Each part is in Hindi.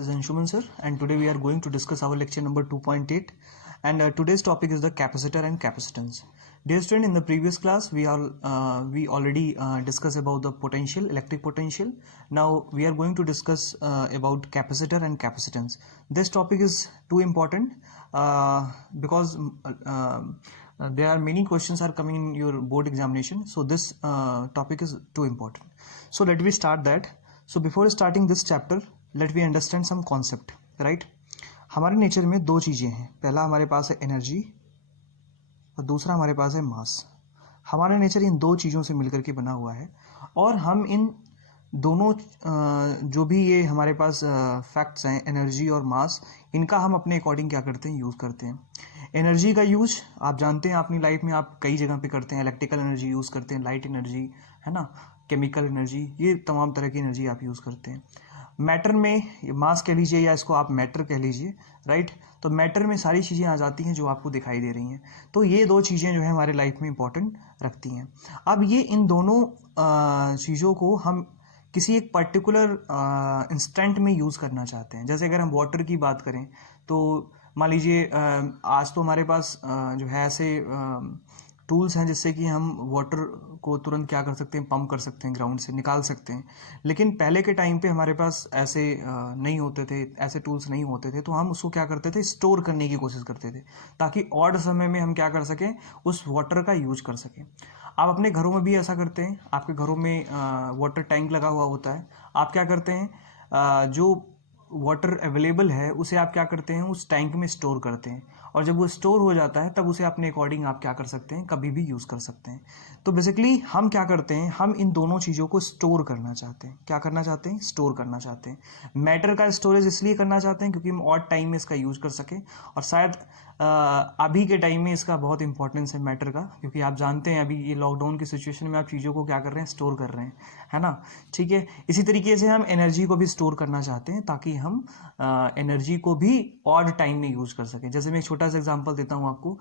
is Anshuman sir, and today we are going to discuss our lecture number 2.8, and today's topic is the capacitor and capacitance. Dear student, in the previous class we already discussed about the potential, electric potential. Now we are going to discuss about capacitor and capacitance. This topic is too important because there are many questions are coming in your board examination, so this topic is too important. So let me start that. So before starting this chapter, let me understand some concept, right? हमारे नेचर में दो चीज़ें हैं. पहला हमारे पास है एनर्जी और दूसरा हमारे पास है मास. हमारा नेचर इन दो चीज़ों से मिलकर के बना हुआ है और हम इन दोनों जो भी ये हमारे पास फैक्ट्स हैं, एनर्जी और मास, इनका हम अपने अकॉर्डिंग क्या करते हैं, यूज़ करते हैं. एनर्जी का यूज आप जानते हैं अपनी लाइफ में आप कई जगह पे करते हैं. इलेक्ट्रिकल एनर्जी यूज़ करते हैं, लाइट एनर्जी है ना, केमिकल एनर्जी, ये तमाम तरह की एनर्जी आप यूज़ करते हैं. मैटर में मास कह लीजिए या इसको आप मैटर कह लीजिए, राइट. तो मैटर में सारी चीज़ें आ जाती हैं जो आपको दिखाई दे रही हैं. तो ये दो चीज़ें जो है हमारे लाइफ में इंपॉर्टेंट रखती हैं. अब ये इन दोनों चीज़ों को हम किसी एक पर्टिकुलर इंस्टेंट में यूज़ करना चाहते हैं. जैसे अगर हम वाटर की बात करें तो मान लीजिए आज तो हमारे पास जो है ऐसे टूल्स हैं जिससे कि हम वाटर को तुरंत क्या कर सकते हैं, पंप कर सकते हैं, ग्राउंड से निकाल सकते हैं. लेकिन पहले के टाइम पे हमारे पास ऐसे नहीं होते थे, ऐसे टूल्स नहीं होते थे. तो हम उसको क्या करते थे, स्टोर करने की कोशिश करते थे ताकि ऑड समय में हम क्या कर सकें, उस वाटर का यूज कर सकें. आप अपने घरों में भी ऐसा करते हैं. आपके घरों में वाटर टैंक लगा हुआ होता है. आप क्या करते हैं, जो वाटर अवेलेबल है उसे आप क्या करते हैं, उस टैंक में स्टोर करते हैं. और जब वो स्टोर हो जाता है तब उसे अपने अकॉर्डिंग आप क्या कर सकते हैं, कभी भी यूज़ कर सकते हैं. तो बेसिकली हम क्या करते हैं, हम इन दोनों चीज़ों को स्टोर करना चाहते हैं. क्या करना चाहते हैं, स्टोर करना चाहते हैं. मैटर का स्टोरेज इसलिए करना चाहते हैं क्योंकि हम ऑड टाइम में इसका यूज़ कर सकें. और शायद अभी के टाइम में इसका बहुत इंपॉर्टेंस है मैटर का, क्योंकि आप जानते हैं अभी ये लॉकडाउन की सिचुएशन में आप चीज़ों को क्या कर रहे हैं, स्टोर कर रहे हैं, है ना. ठीक है. इसी तरीके से हम एनर्जी को भी स्टोर करना चाहते हैं ताकि हम एनर्जी को भी ऑड टाइम में यूज़ कर सकें. जैसे मैं एक छोटा सा एग्जांपल देता हूँ आपको.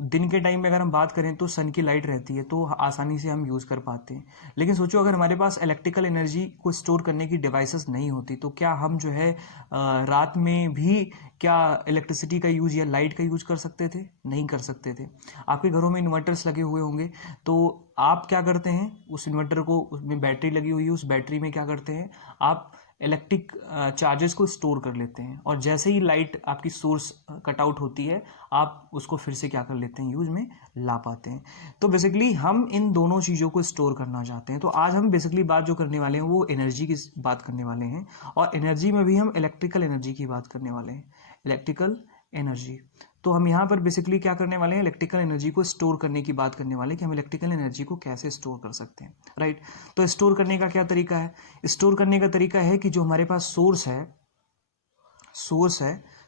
दिन के टाइम में अगर हम बात करें तो सन की लाइट रहती है तो आसानी से हम यूज़ कर पाते हैं. लेकिन सोचो अगर हमारे पास इलेक्ट्रिकल एनर्जी को स्टोर करने की डिवाइसेस नहीं होती तो क्या हम जो है रात में भी क्या इलेक्ट्रिसिटी का यूज़ या लाइट का यूज़ कर सकते थे? नहीं कर सकते थे. आपके घरों में इन्वर्टर्स लगे हुए होंगे तो आप क्या करते हैं, उस इन्वर्टर को, उसमें बैटरी लगी हुई है, उस बैटरी में क्या करते हैं, आप इलेक्ट्रिक चार्जेस को स्टोर कर लेते हैं. और जैसे ही लाइट आपकी सोर्स कट आउट होती है आप उसको फिर से क्या कर लेते हैं, यूज में ला पाते हैं. तो बेसिकली हम इन दोनों चीज़ों को स्टोर करना चाहते हैं. तो आज हम बेसिकली बात जो करने वाले हैं वो एनर्जी की बात करने वाले हैं. और एनर्जी में भी हम इलेक्ट्रिकल एनर्जी की बात करने वाले हैं, इलेक्ट्रिकल एनर्जी. तो हम यहाँ पर बेसिकली क्या करने वाले हैं, इलेक्ट्रिकल एनर्जी को स्टोर करने की बात करने वाले हैं कि हम इलेक्ट्रिकल एनर्जी को कैसे स्टोर कर सकते हैं, राइट. तो स्टोर करने का क्या तरीका है, स्टोर करने का तरीका है कि जो हमारे पास सोर्स है,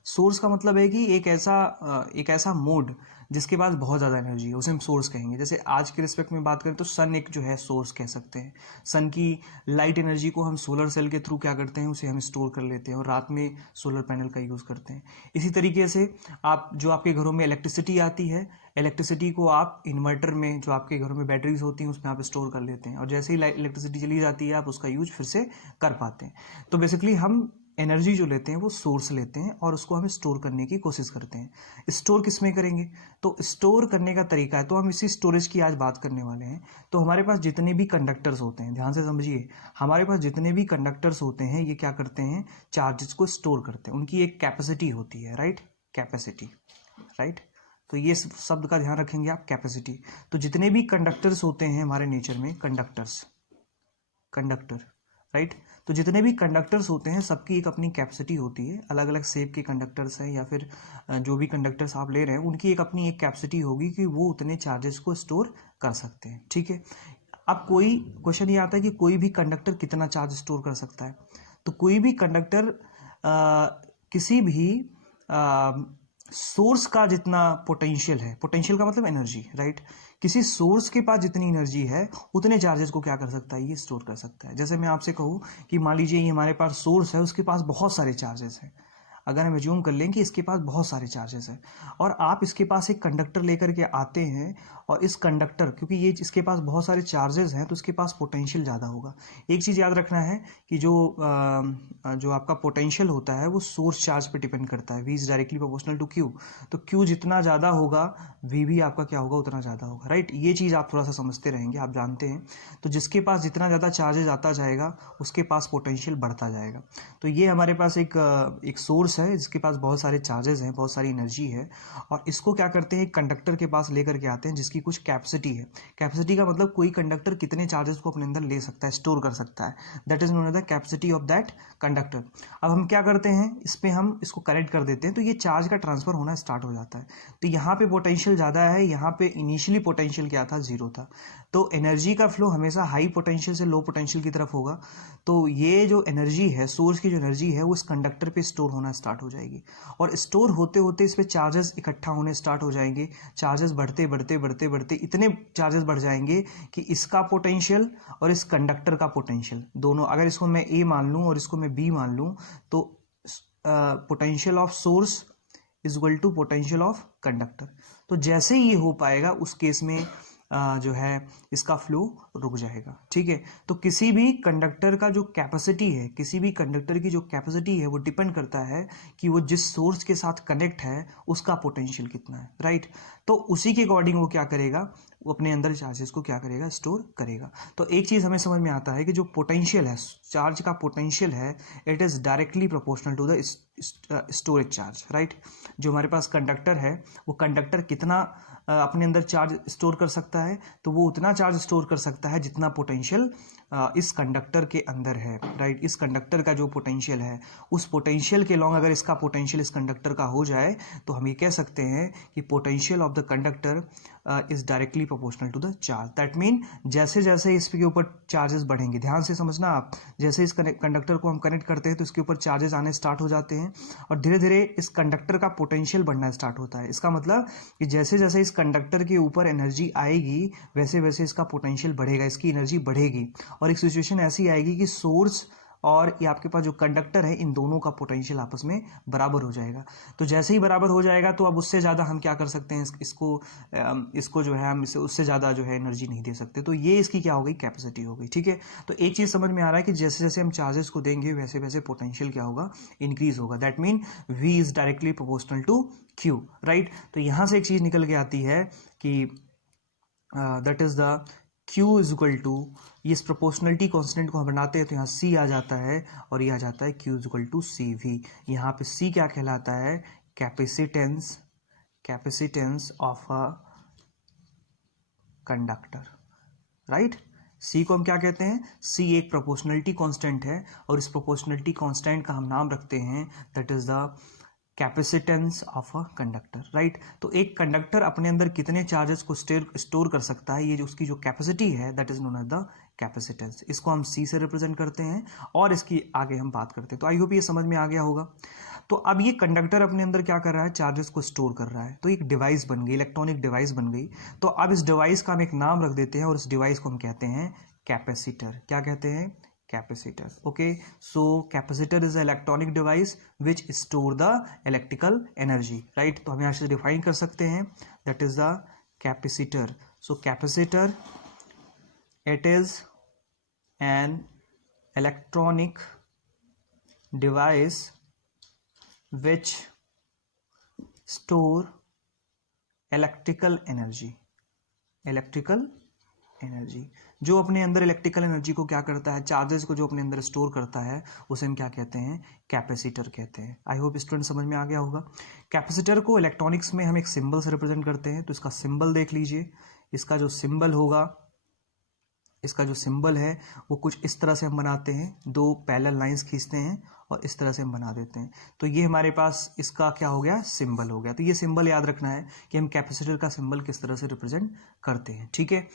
सोर्स का मतलब है कि एक ऐसा मोड जिसके पास बहुत ज़्यादा एनर्जी है उसे हम सोर्स कहेंगे. जैसे आज के रिस्पेक्ट में बात करें तो सन एक जो है सोर्स कह सकते हैं. सन की लाइट एनर्जी को हम सोलर सेल के थ्रू क्या करते हैं, उसे हम स्टोर कर लेते हैं और रात में सोलर पैनल का यूज़ करते हैं. इसी तरीके से आप जो आपके घरों में इलेक्ट्रिसिटी आती है, इलेक्ट्रिसिटी को आप इन्वर्टर में, जो आपके घरों में बैटरीज होती हैं, उसमें आप स्टोर कर लेते हैं. और जैसे ही इलेक्ट्रिसिटी चली जाती है आप उसका यूज फिर से कर पाते हैं. तो बेसिकली हम एनर्जी जो लेते हैं वो सोर्स लेते हैं और उसको हम स्टोर करने की कोशिश करते हैं. स्टोर किस में करेंगे, तो स्टोर करने का तरीका है, तो हम इसी स्टोरेज की आज बात करने वाले हैं. तो हमारे पास जितने भी कंडक्टर्स होते हैं, ध्यान से समझिए, हमारे पास जितने भी कंडक्टर्स होते हैं ये क्या करते हैं, चार्जेस को स्टोर करते हैं. उनकी एक कैपेसिटी होती है, राइट, कैपेसिटी, राइट. तो ये शब्द का ध्यान रखेंगे आप, कैपेसिटी. तो जितने भी कंडक्टर्स होते हैं हमारे नेचर में, कंडक्टर, राइट. तो जितने भी कंडक्टर्स होते हैं सबकी एक अपनी कैपेसिटी होती है. अलग अलग शेप के कंडक्टर्स हैं या फिर जो भी कंडक्टर्स आप ले रहे हैं उनकी एक अपनी एक कैपेसिटी होगी कि वो उतने चार्जेस को स्टोर कर सकते हैं. ठीक है. अब कोई क्वेश्चन ये आता है कि कोई भी कंडक्टर कितना चार्ज स्टोर कर सकता है. तो कोई भी कंडक्टर किसी भी सोर्स का जितना पोटेंशियल है, पोटेंशियल का मतलब एनर्जी, राइट, किसी सोर्स के पास जितनी एनर्जी है उतने चार्जेस को क्या कर सकता है, ये स्टोर कर सकता है. जैसे मैं आपसे कहूँ कि मान लीजिए ये हमारे पास सोर्स है, उसके पास बहुत सारे चार्जेस हैं. अगर हम एज्यूम कर लें कि इसके पास बहुत सारे चार्जेस हैं और आप इसके पास एक कंडक्टर लेकर के आते हैं और इस कंडक्टर, क्योंकि ये इसके पास बहुत सारे चार्जेस हैं तो इसके पास पोटेंशियल ज़्यादा होगा। एक चीज़ याद रखना है कि जो आपका पोटेंशियल होता है वो सोर्स चार्ज पे डिपेंड करता है। V is directly proportional to Q, तो Q जितना ज़्यादा होगा V भी आपका क्या होगा उतना ज़्यादा होगा, राइट। ये चीज़ आप थोड़ा सा समझते रहेंगे, आप जानते हैं। तो जिसके पास जितना ज़्यादा चार्जेज आता जाएगा उसके पास पोटेंशियल बढ़ता जाएगा। तो ये हमारे पास एक सोर्स है जिसके पास बहुत सारे चार्जेस हैं, बहुत सारी एनर्जी है, और इसको क्या करते हैं कंडक्टर के पास लेकर के आते हैं जिसकी कुछ कैपेसिटी है। कैपेसिटी का मतलब कोई कंडक्टर कितने चार्जेस को अपने अंदर ले सकता है, स्टोर कर सकता है, that is known as the capacity of that conductor. अब हम क्या करते हैं, इस पे हम इसको कनेक्ट कर देते हैं तो ये चार्ज का ट्रांसफर होना स्टार्ट हो जाता है। तो यहाँ पे पोटेंशियल ज़्यादा है, यहाँ पे इनिशियली पोटेंशियल क्या था, जीरो था। तो एनर्जी का फ्लो हमेशा हाई पोटेंशियल से लो पोटेंशियल की तरफ होगा। तो ये जो एनर्जी है, सोर्स की जो एनर्जी है, वो इस कंडक्टर पे स्टोर होना स्टार्ट हो जाएगी और स्टोर होते होते इस पे चार्जेस इकट्ठा होने स्टार्ट हो जाएंगे। चार्जेस बढ़ते बढ़ते बढ़ते बढ़ते इतने चार्जेस बढ़ जाएंगे कि इसका पोटेंशियल और इस कंडक्टर का पोटेंशियल दोनों, अगर इसको मैं A मान लूँ और इसको मैं B मान लूँ, तो potential of source is equal to potential of conductor. तो जैसे ही ये हो पाएगा उस केस में जो है इसका फ्लो रुक जाएगा, ठीक है। तो किसी भी कंडक्टर का जो कैपेसिटी है, किसी भी कंडक्टर की जो कैपेसिटी है वो डिपेंड करता है कि वो जिस सोर्स के साथ कनेक्ट है उसका पोटेंशियल कितना है, राइट। तो उसी के अकॉर्डिंग वो क्या करेगा, वो अपने अंदर चार्जेस को क्या करेगा, स्टोर करेगा। तो एक चीज़ हमें समझ में आता है कि जो पोटेंशियल है, चार्ज का पोटेंशियल है, it is directly proportional to the storage charge, right. जो हमारे पास कंडक्टर है वो कंडक्टर कितना अपने अंदर चार्ज स्टोर कर सकता है, तो वो उतना चार्ज स्टोर कर सकता है जितना पोटेंशियल इस कंडक्टर के अंदर है, राइट। इस कंडक्टर का जो पोटेंशियल है, उस पोटेंशियल के लॉन्ग अगर इसका पोटेंशियल इस कंडक्टर का हो जाए तो हम ये कह सकते हैं कि potential of the conductor is directly proportional to the charge. That mean जैसे जैसे इसके ऊपर चार्जेस बढ़ेंगे, ध्यान से समझना आप, जैसे इस कंडक्टर को हम कनेक्ट करते हैं तो इसके ऊपर चार्जेस आने स्टार्ट हो जाते हैं और धीरे धीरे इस कंडक्टर का पोटेंशियल बढ़ना स्टार्ट होता है। इसका मतलब कि जैसे जैसे इस कंडक्टर के ऊपर एनर्जी आएगी वैसे वैसे इसका पोटेंशियल बढ़ेगा, इसकी एनर्जी बढ़ेगी और एक सिचुएशन ऐसी आएगी कि सोर्स और ये आपके पास जो कंडक्टर है इन दोनों का पोटेंशियल आपस में बराबर हो जाएगा। तो जैसे ही बराबर हो जाएगा तो अब उससे ज़्यादा हम क्या कर सकते हैं, इसको जो है हम उससे ज़्यादा जो है एनर्जी नहीं दे सकते। तो ये इसकी क्या हो गई, कैपेसिटी हो गई, ठीक है। तो एक चीज़ समझ में आ रहा है कि जैसे जैसे हम चार्जेस को देंगे वैसे वैसे पोटेंशियल क्या होगा, इंक्रीज होगा। That mean V is directly proportional to Q, right. तो यहाँ से एक चीज़ निकल के आती है कि that is the Q is equal to, ये इस प्रोपोर्शनलिटी कॉन्स्टेंट को हम बनाते हैं तो यहाँ C आ जाता है और ये आ जाता है Q is equal to CV। यहाँ पे C क्या कहलाता है, capacitance of a conductor, right. C को हम क्या कहते हैं, C एक प्रोपोर्शनलिटी कांस्टेंट है और इस प्रोपोर्शनलिटी कांस्टेंट का हम नाम रखते हैं that is the capacitance of a conductor, right. तो एक कंडक्टर अपने अंदर कितने चार्जेस को स्टोर कर सकता है, ये जो उसकी जो कैपेसिटी है that is known as the capacitance. इसको हम C से रिप्रेजेंट करते हैं और इसकी आगे हम बात करते हैं। तो आई होप ये समझ में आ गया होगा। तो अब ये कंडक्टर अपने अंदर क्या कर रहा है, चार्जेस को स्टोर कर रहा है। तो एक डिवाइस बन गई, इलेक्ट्रॉनिक डिवाइस बन गई। तो अब इस डिवाइस का हम एक नाम रख देते हैं और इस डिवाइस को हम कहते हैं कैपेसिटर। क्या कहते हैं, capacitor, okay. So capacitor is electronic device which store the electrical energy, right. तो हम यहाँ से डिफाइन कर सकते हैं that is the capacitor. So capacitor it is an electronic device which store electrical energy, जो अपने अंदर इलेक्ट्रिकल एनर्जी को क्या करता है, चार्जेस को जो अपने अंदर स्टोर करता है उसे हम क्या कहते हैं, कैपेसिटर कहते हैं। आई होप स्टूडेंट समझ में आ गया होगा। कैपेसिटर को इलेक्ट्रॉनिक्स में हम एक सिंबल से रिप्रेजेंट करते हैं। तो इसका सिंबल देख लीजिए, इसका जो सिंबल होगा, इसका जो सिंबल है वो कुछ इस तरह से हम बनाते हैं, दो पैरेलल लाइंस खींचते हैं और इस तरह से हम बना देते हैं। तो ये हमारे पास इसका क्या हो गया, सिंबल हो गया। तो ये सिंबल याद रखना है कि हम कैपेसिटर का सिंबल किस तरह से रिप्रेजेंट करते हैं, ठीक है।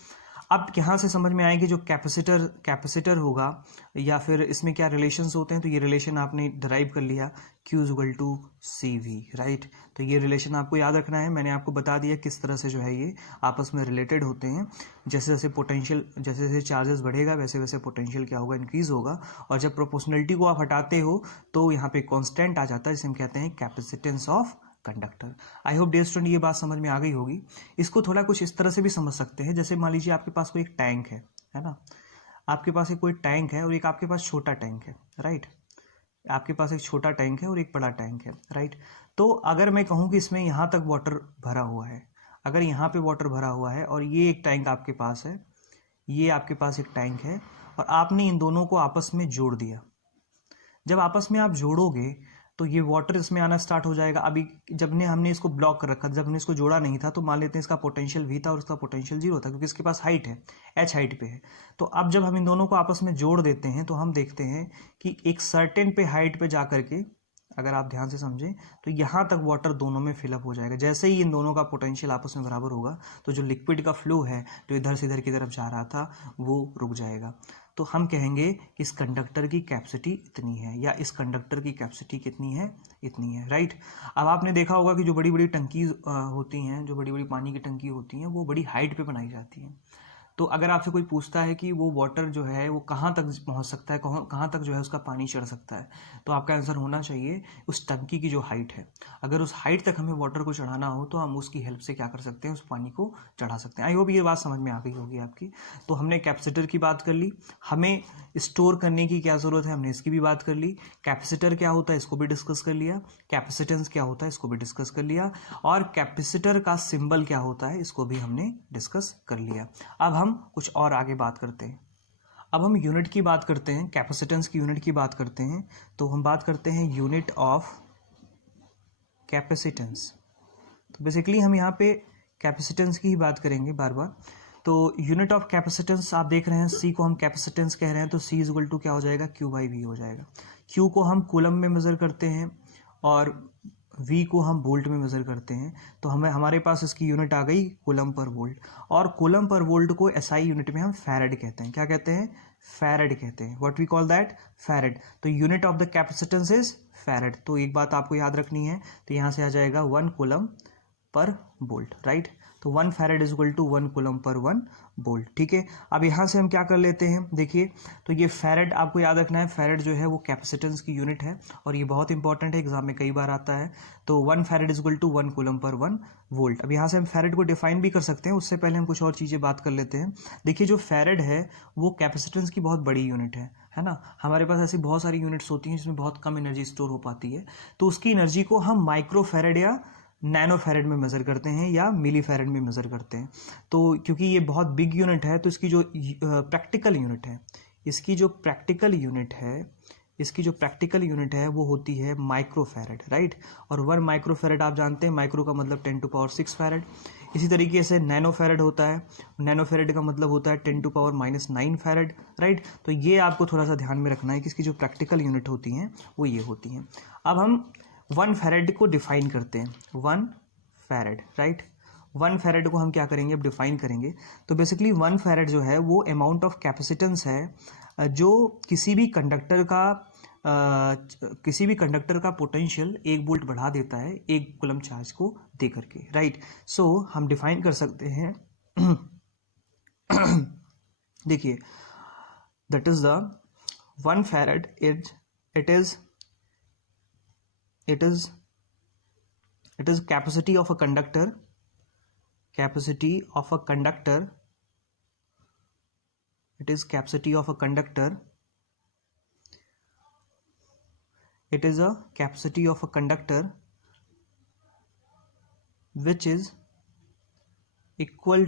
अब यहाँ से समझ में आएगी जो कैपेसिटर होगा या फिर इसमें क्या रिलेशंस होते हैं, तो ये रिलेशन आपने डिराइव कर लिया Q equal to C V, right. तो ये रिलेशन आपको याद रखना है, मैंने आपको बता दिया किस तरह से जो है ये आपस में रिलेटेड होते हैं। जैसे जैसे पोटेंशियल, जैसे जैसे चार्जेस बढ़ेगा वैसे वैसे पोटेंशियल क्या होगा, इंक्रीज होगा। और जब प्रोपोर्शनलिटी को आप हटाते हो तो यहाँ पे कॉन्स्टेंट आ जाता है, जिसे हम कहते हैं capacitance of conductor. I hope dear student ये बात समझ में आ गई होगी। इसको थोड़ा कुछ इस तरह से भी समझ सकते हैं, जैसे मान लीजिए आपके पास कोई एक टैंक है ना, आपके पास एक कोई टैंक है और एक आपके पास छोटा टैंक है, राइट। आपके पास एक छोटा टैंक है और एक बड़ा टैंक है, राइट। तो अगर मैं कहूँ कि इसमें यहाँ तक वाटर भरा हुआ है, अगर यहाँ पे वाटर भरा हुआ है और ये एक टैंक आपके पास है, ये आपके पास एक टैंक है, और आपने इन दोनों को आपस में जोड़ दिया। जब आपस में आप जोड़ोगे तो ये वाटर इसमें आना स्टार्ट हो जाएगा। अभी जब ने हमने इसको ब्लॉक कर रखा, जब हमने इसको जोड़ा नहीं था, तो मान लेते हैं इसका पोटेंशियल V था और इसका पोटेंशियल 0 था, क्योंकि इसके पास हाइट है, h हाइट पे है। तो अब जब हम इन दोनों को आपस में जोड़ देते हैं तो हम देखते हैं कि एक सर्टेन पे हाइट पे जा करके, अगर आप ध्यान से समझें, तो यहाँ तक वाटर दोनों में फिलअप हो जाएगा। जैसे ही इन दोनों का पोटेंशियल आपस में बराबर होगा तो जो लिक्विड का फ्लो है जो इधर से इधर की तरफ जा रहा था वो रुक जाएगा। तो हम कहेंगे कि इस कंडक्टर की कैपेसिटी इतनी है, या इस कंडक्टर की कैपेसिटी कितनी है, इतनी है, राइट। अब आपने देखा होगा कि जो बड़ी बड़ी टंकी होती हैं, जो बड़ी बड़ी पानी की टंकी होती हैं, वो बड़ी हाइट पे बनाई जाती हैं। तो अगर आपसे कोई पूछता है कि वो वाटर जो है वो कहाँ तक पहुँच सकता है, कहाँ तक जो है उसका पानी चढ़ सकता है, तो आपका आंसर होना चाहिए उस टंकी की जो हाइट है। अगर उस हाइट तक हमें वाटर को चढ़ाना हो तो हम उसकी हेल्प से क्या कर सकते हैं, उस पानी को चढ़ा सकते हैं। आई होप ये बात समझ में आ गई होगी आपकी। तो हमने कैपेसिटर की बात कर ली, हमें स्टोर करने की क्या ज़रूरत है, हमने इसकी भी बात कर ली। कैपेसिटर क्या होता है इसको भी डिस्कस कर लिया, कैपेसिटेंस क्या होता है इसको भी डिस्कस कर लिया, और कैपेसिटर का सिंबल क्या होता है इसको भी हमने डिस्कस कर लिया। अब हम कुछ और आगे बात करते हैं। अब हम यूनिट की बात करते हैं, कैपेसिटेंस की यूनिट की बात करते हैं। तो हम बात करते हैं यूनिट ऑफ कैपेसिटेंस। तो बेसिकली हम यहाँ पे कैपेसिटेंस की ही बात करेंगे बार बार। तो यूनिट ऑफ कैपेसिटेंस आप देख रहे हैं, सी को हम कैपेसिटेंस कह रहे हैं, तो सी इज इक्वल टू क्या हो जाएगा, क्यू बाई वी हो जाएगा। क्यू को हम कूलम में मेज़र करते हैं और V को हम वोल्ट में मेज़र करते हैं। तो हमारे पास इसकी यूनिट आ गई कूलम पर वोल्ट, और कूलम पर वोल्ट को SI यूनिट में हम फैरेड कहते हैं। क्या कहते हैं, फैरेड कहते हैं। What we call that, farad. तो unit of the capacitance is farad. तो एक बात आपको याद रखनी है, तो यहाँ से आ जाएगा 1 कूलम पर वोल्ट, राइट। तो 1 farad is equal to 1 coulomb per 1 volt, ठीक है। अब यहाँ से हम क्या कर लेते हैं, देखिए, तो ये फैरेड आपको याद रखना है, फैरेड जो है वो कैपेसिटेंस की यूनिट है, और ये बहुत इंपॉर्टेंट है, एग्जाम में कई बार आता है। तो 1 farad is equal to 1 coulomb per 1 volt. अब यहाँ से हम फैरेड को डिफाइन भी कर सकते हैं, उससे पहले हम कुछ और चीज़ें बात कर लेते हैं। देखिए, जो फैरेड है वो कैपेसिटेंस की बहुत बड़ी यूनिट है ना। हमारे पास ऐसी बहुत सारी यूनिट्स होती हैं जिसमें बहुत कम एनर्जी स्टोर हो पाती है, तो उसकी एनर्जी को हम माइक्रो फैरेड या नैनो फैरेड में मेज़र करते हैं या मिली फैरेड में मेज़र करते हैं। तो क्योंकि ये बहुत बिग यूनिट है, तो इसकी जो प्रैक्टिकल यूनिट है, इसकी जो प्रैक्टिकल यूनिट है वो होती है माइक्रो फैरेड, राइट। और 1 माइक्रो फैरेड आप जानते हैं, माइक्रो का मतलब 10 टू पावर 6 फैरेड। इसी तरीके से नैनो फैरेड होता है, नैनो फैरेड का मतलब होता है 10 टू पावर -9 फैरेड, राइट। तो ये आपको थोड़ा सा ध्यान में रखना है कि इसकी जो प्रैक्टिकल यूनिट होती हैं वो ये होती हैं। अब हम 1 फैरेड को डिफाइन करते हैं, 1 फैरेड, राइट। 1 फैरेड को हम क्या करेंगे, अब डिफाइन करेंगे। तो बेसिकली 1 फैरेड जो है वो अमाउंट ऑफ कैपेसिटेंस है जो किसी भी कंडक्टर का पोटेंशियल 1 वोल्ट बढ़ा देता है 1 कूलम चार्ज को दे करके, राइट। सो हम डिफाइन कर सकते हैं देखिए, that is the 1 farad it is capacity of a conductor it is capacity of a conductor it is a capacity of a conductor which is equal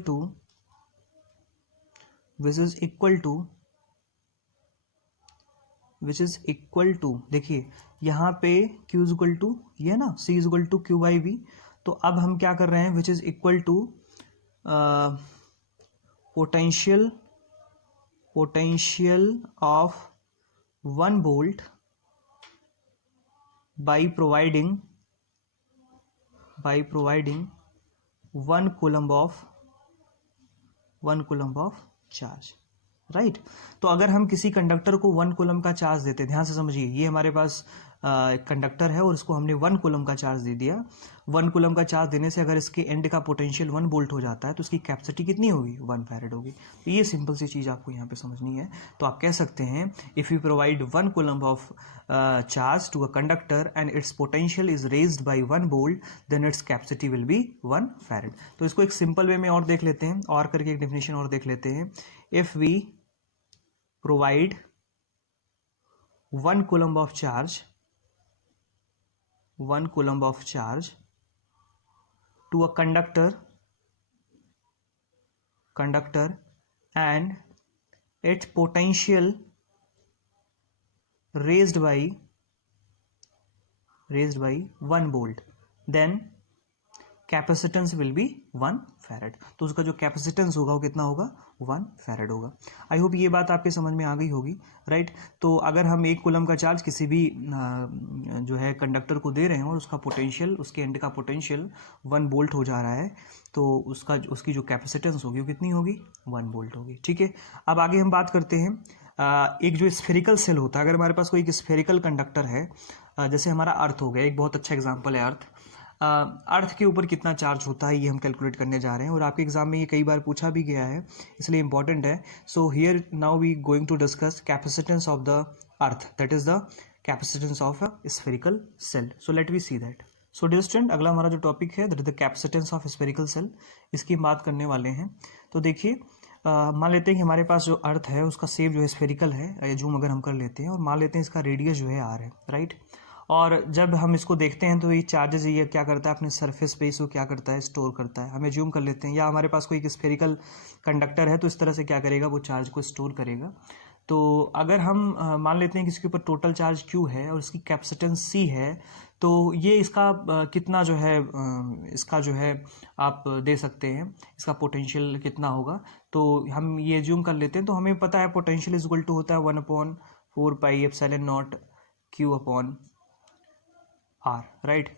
to देखिए यहाँ पे Q इज इक्वल टू ये है ना, C is equal to Q by V। तो अब हम क्या कर रहे हैं, which is equal to potential of 1 volt by providing 1 coulomb of charge, right. तो अगर हम किसी कंडक्टर को 1 कूलम का चार्ज देते, ध्यान से समझिए, ये हमारे पास कंडक्टर है और इसको हमने 1 कूलम का चार्ज दे दिया। 1 कूलम का चार्ज देने से अगर इसके एंड का पोटेंशियल 1 वोल्ट हो जाता है तो इसकी कैपेसिटी कितनी होगी, 1 फैरेड होगी। तो ये सिंपल सी चीज़ आपको यहाँ पे समझनी है। तो आप कह सकते हैं if you provide 1 coulomb of charge to a conductor and its potential is raised by 1 volt then its capacity will be 1 farad. तो इसको एक सिंपल वे में और देख लेते हैं, और करके एक डेफिनेशन और देख लेते हैं। If we provide 1 coulomb of charge, 1 coulomb of charge to a conductor and its potential raised by 1 volt, then capacitance will be 1 farad. तो उसका जो कैपेसिटेंस होगा वो कितना होगा, 1 फैरेड होगा। आई होप ये बात आपके समझ में आ गई होगी, राइट। तो अगर हम 1 कूलम का चार्ज किसी भी जो है कंडक्टर को दे रहे हैं और उसका पोटेंशियल, उसके एंड का पोटेंशियल 1 वोल्ट हो जा रहा है, तो उसकी जो कैपेसिटेंस होगी वो कितनी होगी, 1 वोल्ट होगी, ठीक है। अब आगे हम बात करते हैं एक जो स्फेरिकल सेल होता है। अगर हमारे पास कोई एक स्फेरिकल कंडक्टर है, जैसे हमारा अर्थ हो गया, एक बहुत अच्छा एग्जाम्पल है अर्थ। अर्थ के ऊपर कितना चार्ज होता है ये हम कैलकुलेट करने जा रहे हैं, और आपके एग्जाम में ये कई बार पूछा भी गया है, इसलिए इंपॉर्टेंट है। So here now we going to discuss capacitance of the earth, that is the capacitance of a spherical shell. So let we see that. So dear student, अगला हमारा जो टॉपिक है that is the capacitance of spherical shell, इसकी बात करने वाले हैं। तो देखिए, मान लेते हैं कि हमारे पास जो अर्थ है उसका शेप जो है स्फेरिकल है, जूम अगर हम कर लेते हैं, और मान लेते हैं इसका रेडियस जो है r है, राइट। और जब हम इसको देखते हैं तो ये चार्जेस ये क्या करता है, अपने सरफेस पे इसको क्या करता है, स्टोर करता है। हमें ज्यूम कर लेते हैं, या हमारे पास कोई स्फेरिकल कंडक्टर है तो इस तरह से क्या करेगा, वो चार्ज को स्टोर करेगा। तो अगर हम मान लेते हैं कि इसके ऊपर टोटल चार्ज Q है और इसकी कैपेसिटेंस C है, तो ये इसका कितना जो है, इसका जो है आप दे सकते हैं इसका पोटेंशियल कितना होगा। तो हम ये ज्यूम कर लेते हैं, तो हमें पता है पोटेंशियल इज इक्वल टू होता है 1/4 pi epsilon naught Q upon R, right.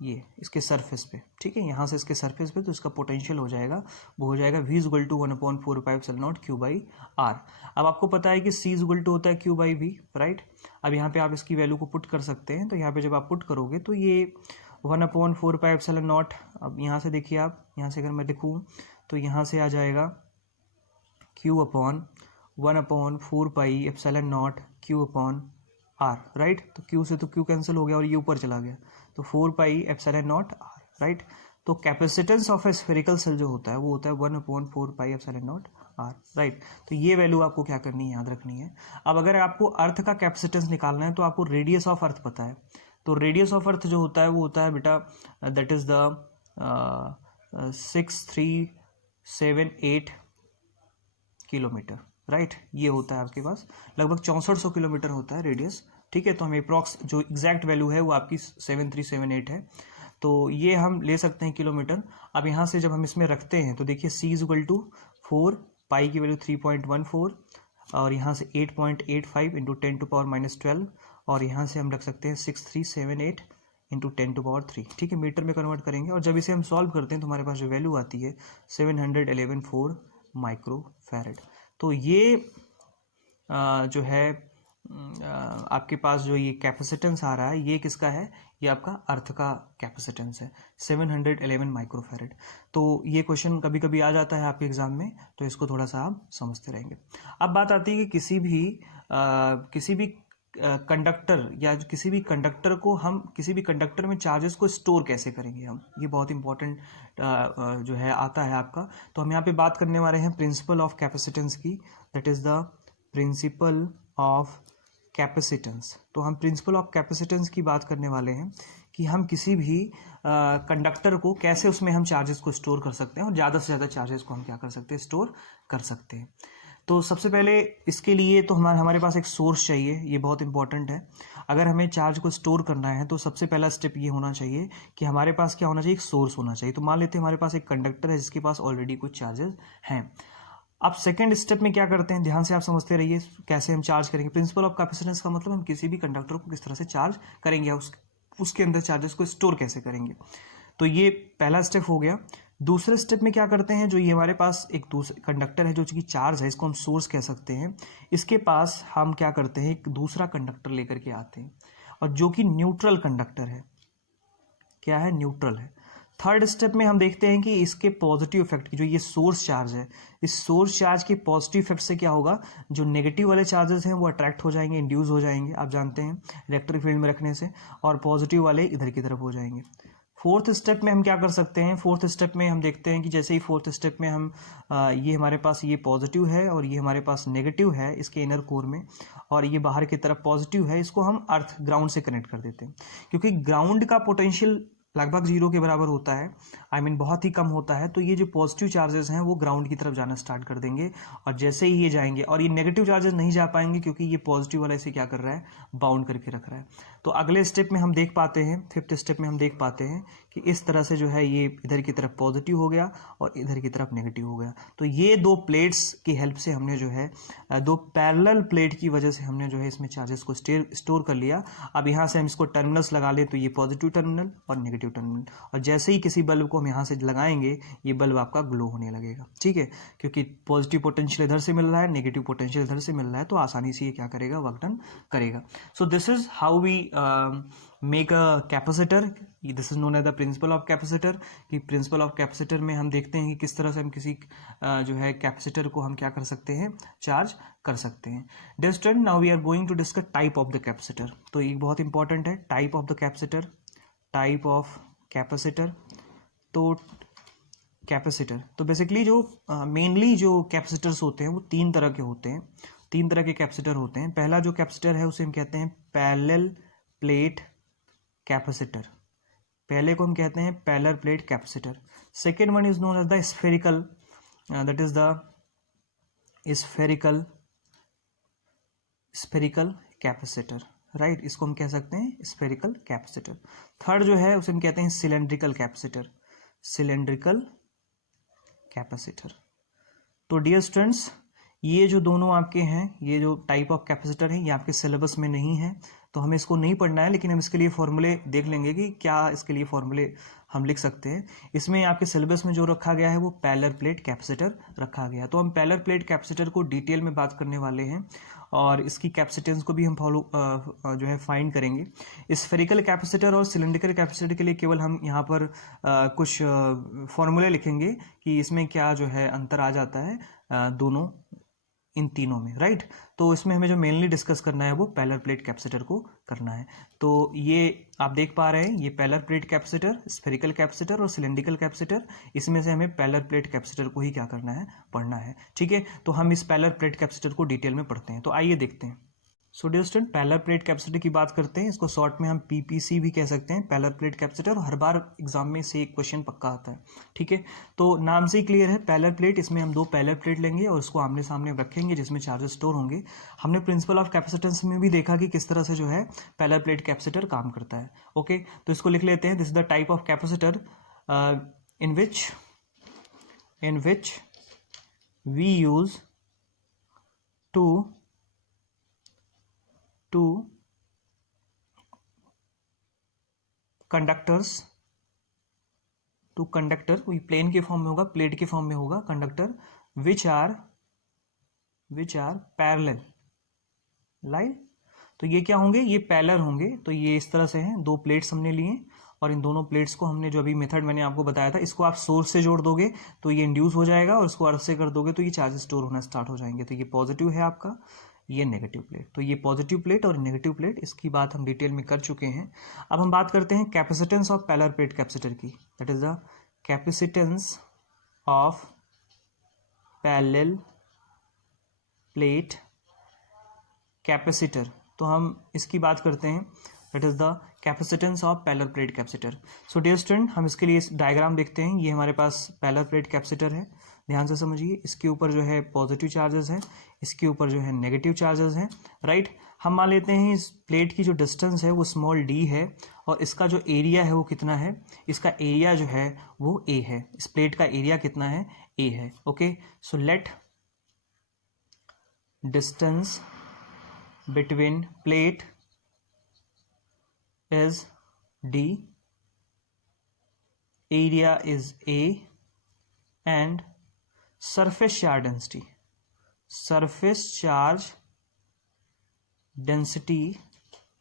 ये इसके सरफेस पे, ठीक है, यहाँ से इसके सरफेस पे, तो इसका पोटेंशियल हो जाएगा, वो हो जाएगा V is equal to 1/4 pi epsilon naught Q by R। अब आपको पता है कि C इज इक्वल टू होता है Q बाई V, राइट। अब यहाँ पे आप इसकी वैल्यू को पुट कर सकते हैं, तो यहाँ पे जब आप पुट करोगे तो ये 1/4 पाई एप्सिलॉन नॉट, अब यहाँ से देखिए आप, यहाँ से अगर मैं लिखूँ तो यहाँ से आ जाएगा Q upon 1/4 pi epsilon naught Q upon R, right. तो Q से तो Q कैंसिल हो गया और ये ऊपर चला गया, तो 4 pi epsilon naught R, right. तो capacitance of a spherical shell जो होता है वो होता है 1/4 pi epsilon naught R, right. तो ये वैल्यू आपको क्या करनी है, याद रखनी है। अब अगर आपको अर्थ का कैपेसिटेंस निकालना है तो आपको रेडियस ऑफ अर्थ पता है, तो रेडियस ऑफ अर्थ जो होता है वो होता है बेटा, that is the 6378 kilometre, right. ये होता है आपके पास लगभग 6400 किलोमीटर होता है रेडियस, ठीक है। तो हमें अप्रॉक्स जो एग्जैक्ट वैल्यू है वो आपकी 7378 है, तो ये हम ले सकते हैं किलोमीटर। अब यहाँ से जब हम इसमें रखते हैं तो देखिए C इज इक्वल टू 4, पाई की वैल्यू 3.14, और यहाँ से 8.85 इंटू 10⁻⁻12, और यहाँ से हम रख सकते हैं 6378 इंटू 10⁻3, ठीक है, मीटर में कन्वर्ट करेंगे। और जब इसे हम सॉल्व करते हैं तो हमारे पास जो वैल्यू आती है 711.4 माइक्रो फैरेड। तो ये जो है आपके पास जो ये कैपेसिटेंस आ रहा है ये किसका है, ये आपका अर्थ का कैपेसिटेंस है 711 माइक्रोफैरेड। तो ये क्वेश्चन कभी कभी आ जाता है आपके एग्जाम में, तो इसको थोड़ा सा आप समझते रहेंगे। अब बात आती है कि किसी भी कंडक्टर या किसी भी कंडक्टर को हम किसी भी कंडक्टर में चार्जेस को स्टोर कैसे करेंगे हम, ये बहुत इंपॉर्टेंट जो है आता है आपका। तो हम यहाँ पे बात करने वाले हैं प्रिंसिपल ऑफ कैपेसिटेंस की, that is the principle of capacitance. तो हम प्रिंसिपल ऑफ कैपेसिटेंस की बात करने वाले हैं कि हम किसी भी कंडक्टर को कैसे उसमें हम चार्जेस को स्टोर कर सकते हैं, और ज़्यादा से ज़्यादा चार्जेस को हम क्या कर सकते हैं, स्टोर कर सकते हैं। तो सबसे पहले इसके लिए तो हमारे पास एक सोर्स चाहिए, ये बहुत इंपॉर्टेंट है। अगर हमें चार्ज को स्टोर करना है तो सबसे पहला स्टेप ये होना चाहिए कि हमारे पास क्या होना चाहिए, एक सोर्स होना चाहिए। तो मान लेते हैं हमारे पास एक कंडक्टर है जिसके पास ऑलरेडी कुछ चार्जेस हैं। अब सेकंड स्टेप में क्या करते हैं, ध्यान से आप समझते रहिए कैसे हम चार्ज करेंगे। प्रिंसिपल ऑफ कैपेसिटेंस का मतलब हम किसी भी कंडक्टर को किस तरह से चार्ज करेंगे, उसके अंदर चार्जेस को स्टोर कैसे करेंगे। तो ये पहला स्टेप हो गया। दूसरे स्टेप में क्या करते हैं, जो ये हमारे पास एक दूसरा कंडक्टर है जो कि चार्ज है, इसको हम सोर्स कह सकते हैं, इसके पास हम क्या करते हैं, एक दूसरा कंडक्टर लेकर के आते हैं और जो कि न्यूट्रल कंडक्टर है, क्या है, न्यूट्रल है। थर्ड स्टेप में हम देखते हैं कि इसके पॉजिटिव इफेक्ट की, जो ये सोर्स चार्ज है, इस सोर्स चार्ज के पॉजिटिव इफेक्ट से क्या होगा, जो नेगेटिव वाले चार्जेस हैं वो अट्रैक्ट हो जाएंगे, इंड्यूस हो जाएंगे, आप जानते हैं इलेक्ट्रिक फील्ड में रखने से, और पॉजिटिव वाले इधर की तरफ हो जाएंगे। फोर्थ स्टेप में हम क्या कर सकते हैं, फोर्थ स्टेप में हम देखते हैं कि जैसे ही फोर्थ स्टेप में हम ये हमारे पास ये पॉजिटिव है और ये हमारे पास नेगेटिव है इसके इनर कोर में, और ये बाहर की तरफ पॉजिटिव है, इसको हम अर्थ ग्राउंड से कनेक्ट कर देते हैं, क्योंकि ग्राउंड का पोटेंशियल लगभग 0 के बराबर होता है, बहुत ही कम होता है। तो ये जो पॉजिटिव चार्जेस हैं वो ग्राउंड की तरफ जाना स्टार्ट कर देंगे, और जैसे ही ये जाएंगे, और ये नेगेटिव चार्जेस नहीं जा पाएंगे क्योंकि ये पॉजिटिव वाला इसे क्या कर रहा है, बाउंड करके रख रहा है। तो अगले स्टेप में हम देख पाते हैं, फिफ्थ स्टेप में हम देख पाते हैं कि इस तरह से जो है ये इधर की तरफ पॉजिटिव हो गया और इधर की तरफ नेगेटिव हो गया। तो ये दो प्लेट्स की हेल्प से हमने जो है, दो पैरेलल प्लेट की वजह से हमने जो है इसमें चार्जेस को स्टोर कर लिया। अब यहाँ से हम इसको टर्मिनल्स लगा लें, तो ये पॉजिटिव टर्मिनल और नेगेटिव टर्मिनल, और जैसे ही किसी बल्ब को हम यहाँ से लगाएंगे ये बल्ब आपका ग्लो होने लगेगा, ठीक है, क्योंकि पॉजिटिव पोटेंशियल इधर से मिल रहा है, नेगेटिव पोटेंशियल इधर से मिल रहा है, तो आसानी से ये क्या करेगा, वर्क डन करेगा। So this is how we make a capacitor, this is known as the principle of capacitor. कि प्रिंसिपल ऑफ कैपेसिटर में हम देखते हैं कि किस तरह से हम किसी जो है कैपेसिटर को हम क्या कर सकते हैं, चार्ज कर सकते हैं। Dear student, now we are going to discuss type of the capacitor. तो ये बहुत इंपॉर्टेंट है, type of the capacitor, type of capacitor. तो कैपेसिटर, तो बेसिकली जो मेनली जो कैपेसिटर्स होते हैं वो तीन तरह के होते हैं, तीन तरह के कैपेसिटर होते हैं। पहला जो कैपेसिटर है उसे हम कहते हैं पैरेलल प्लेट कैपेसिटर, पहले को हम कहते हैं parallel plate capacitor. Second one is known as the spherical, that is the spherical capacitor, right, इसको हम कह सकते हैं स्फेरिकल कैपेसिटर। थर्ड जो है उसे हम कहते हैं सिलेंड्रिकल कैपेसिटर, सिलेंड्रिकल कैपेसिटर। तो डियर स्टूडेंट्स, ये जो दोनों आपके हैं, ये जो टाइप ऑफ कैपेसिटर हैं, ये आपके सिलेबस में नहीं है, तो हमें इसको नहीं पढ़ना है, लेकिन हम इसके लिए फॉर्मूले देख लेंगे कि क्या इसके लिए फॉर्मूले हम लिख सकते हैं। इसमें आपके सिलेबस में जो रखा गया है वो पैरेलल प्लेट कैपेसिटर रखा गया है। तो हम पैरेलल प्लेट कैपेसिटर को डिटेल में बात करने वाले हैं और इसकी कैपेसिटेंस को भी हम जो है फाइंड करेंगे। स्फेरिकल कैपेसिटर और सिलेंड्रिकल कैपेसिटर के लिए केवल हम यहाँ पर कुछ फॉर्मूले लिखेंगे कि इसमें क्या जो है अंतर आ जाता है दोनों, इन तीनों में, राइट। तो इसमें हमें जो मेनली डिस्कस करना है वो पैरेलल प्लेट कैपेसिटर को करना है। तो ये आप देख पा रहे हैं, ये parallel plate capacitor, spherical capacitor और सिलेंड्रिकल कैपेसिटर, इसमें से हमें पैरेलल प्लेट कैपेसिटर को ही क्या करना है, पढ़ना है, ठीक है। तो हम इस पैरेलल प्लेट कैपेसिटर को डिटेल में पढ़ते हैं। तो आइए देखते हैं। So dear student, parallel plate capacitor की बात करते हैं, इसको शॉर्ट में हम पीपीसी भी कह सकते हैं, पैरेलल प्लेट कैपेसिटर। हर बार एग्जाम में से एक क्वेश्चन पक्का आता है, ठीक है। तो नाम से ही क्लियर है, पैरेलल प्लेट, इसमें हम दो पैरेलल प्लेट लेंगे और उसको आमने सामने रखेंगे जिसमें चार्जेस स्टोर होंगे। हमने प्रिंसिपल ऑफ कैपेसिटेंस में भी देखा कि किस तरह से जो है पैरेलल प्लेट कैपेसिटर काम करता है, ओके। तो इसको लिख लेते हैं, this is the type of capacitor in which we use two conductor, कोई प्लेन के फॉर्म में होगा, प्लेट के फॉर्म में होगा, conductor which are parallel, right. तो ये क्या होंगे, ये पैरेलल होंगे। तो ये इस तरह से हैं, दो प्लेट्स हमने लिए और इन दोनों प्लेट्स को हमने जो अभी मेथड मैंने आपको बताया था, इसको आप सोर्स से जोड़ दोगे तो ये इंड्यूस हो जाएगा और इसको अर्थ से कर दोगे तो ये चार्जेस स्टोर होना स्टार्ट हो जाएंगे। तो ये पॉजिटिव है आपका, ये नेगेटिव प्लेट। तो ये पॉजिटिव प्लेट और नेगेटिव प्लेट, इसकी बात हम डिटेल में कर चुके हैं। अब हम बात करते हैं capacitance of parallel plate capacitor की, that is the capacitance of parallel plate capacitor. तो हम इसकी बात करते हैं, that is the capacitance of parallel plate capacitor. So dear student, हम इसके लिए डायग्राम देखते हैं। ये हमारे पास पैरेलल प्लेट कैपेसिटर है, ध्यान से समझिए। इसके ऊपर जो है पॉजिटिव चार्जेस हैं, इसके ऊपर जो है नेगेटिव चार्जेस हैं, राइट। हम मान लेते हैं इस प्लेट की जो डिस्टेंस है वो स्मॉल डी है और इसका जो एरिया है वो कितना है, इसका एरिया जो है वो ए है। इस प्लेट का एरिया कितना है, ए है, okay. So let distance between plate is D, area is A and surface charge density, surface charge density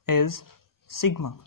is sigma.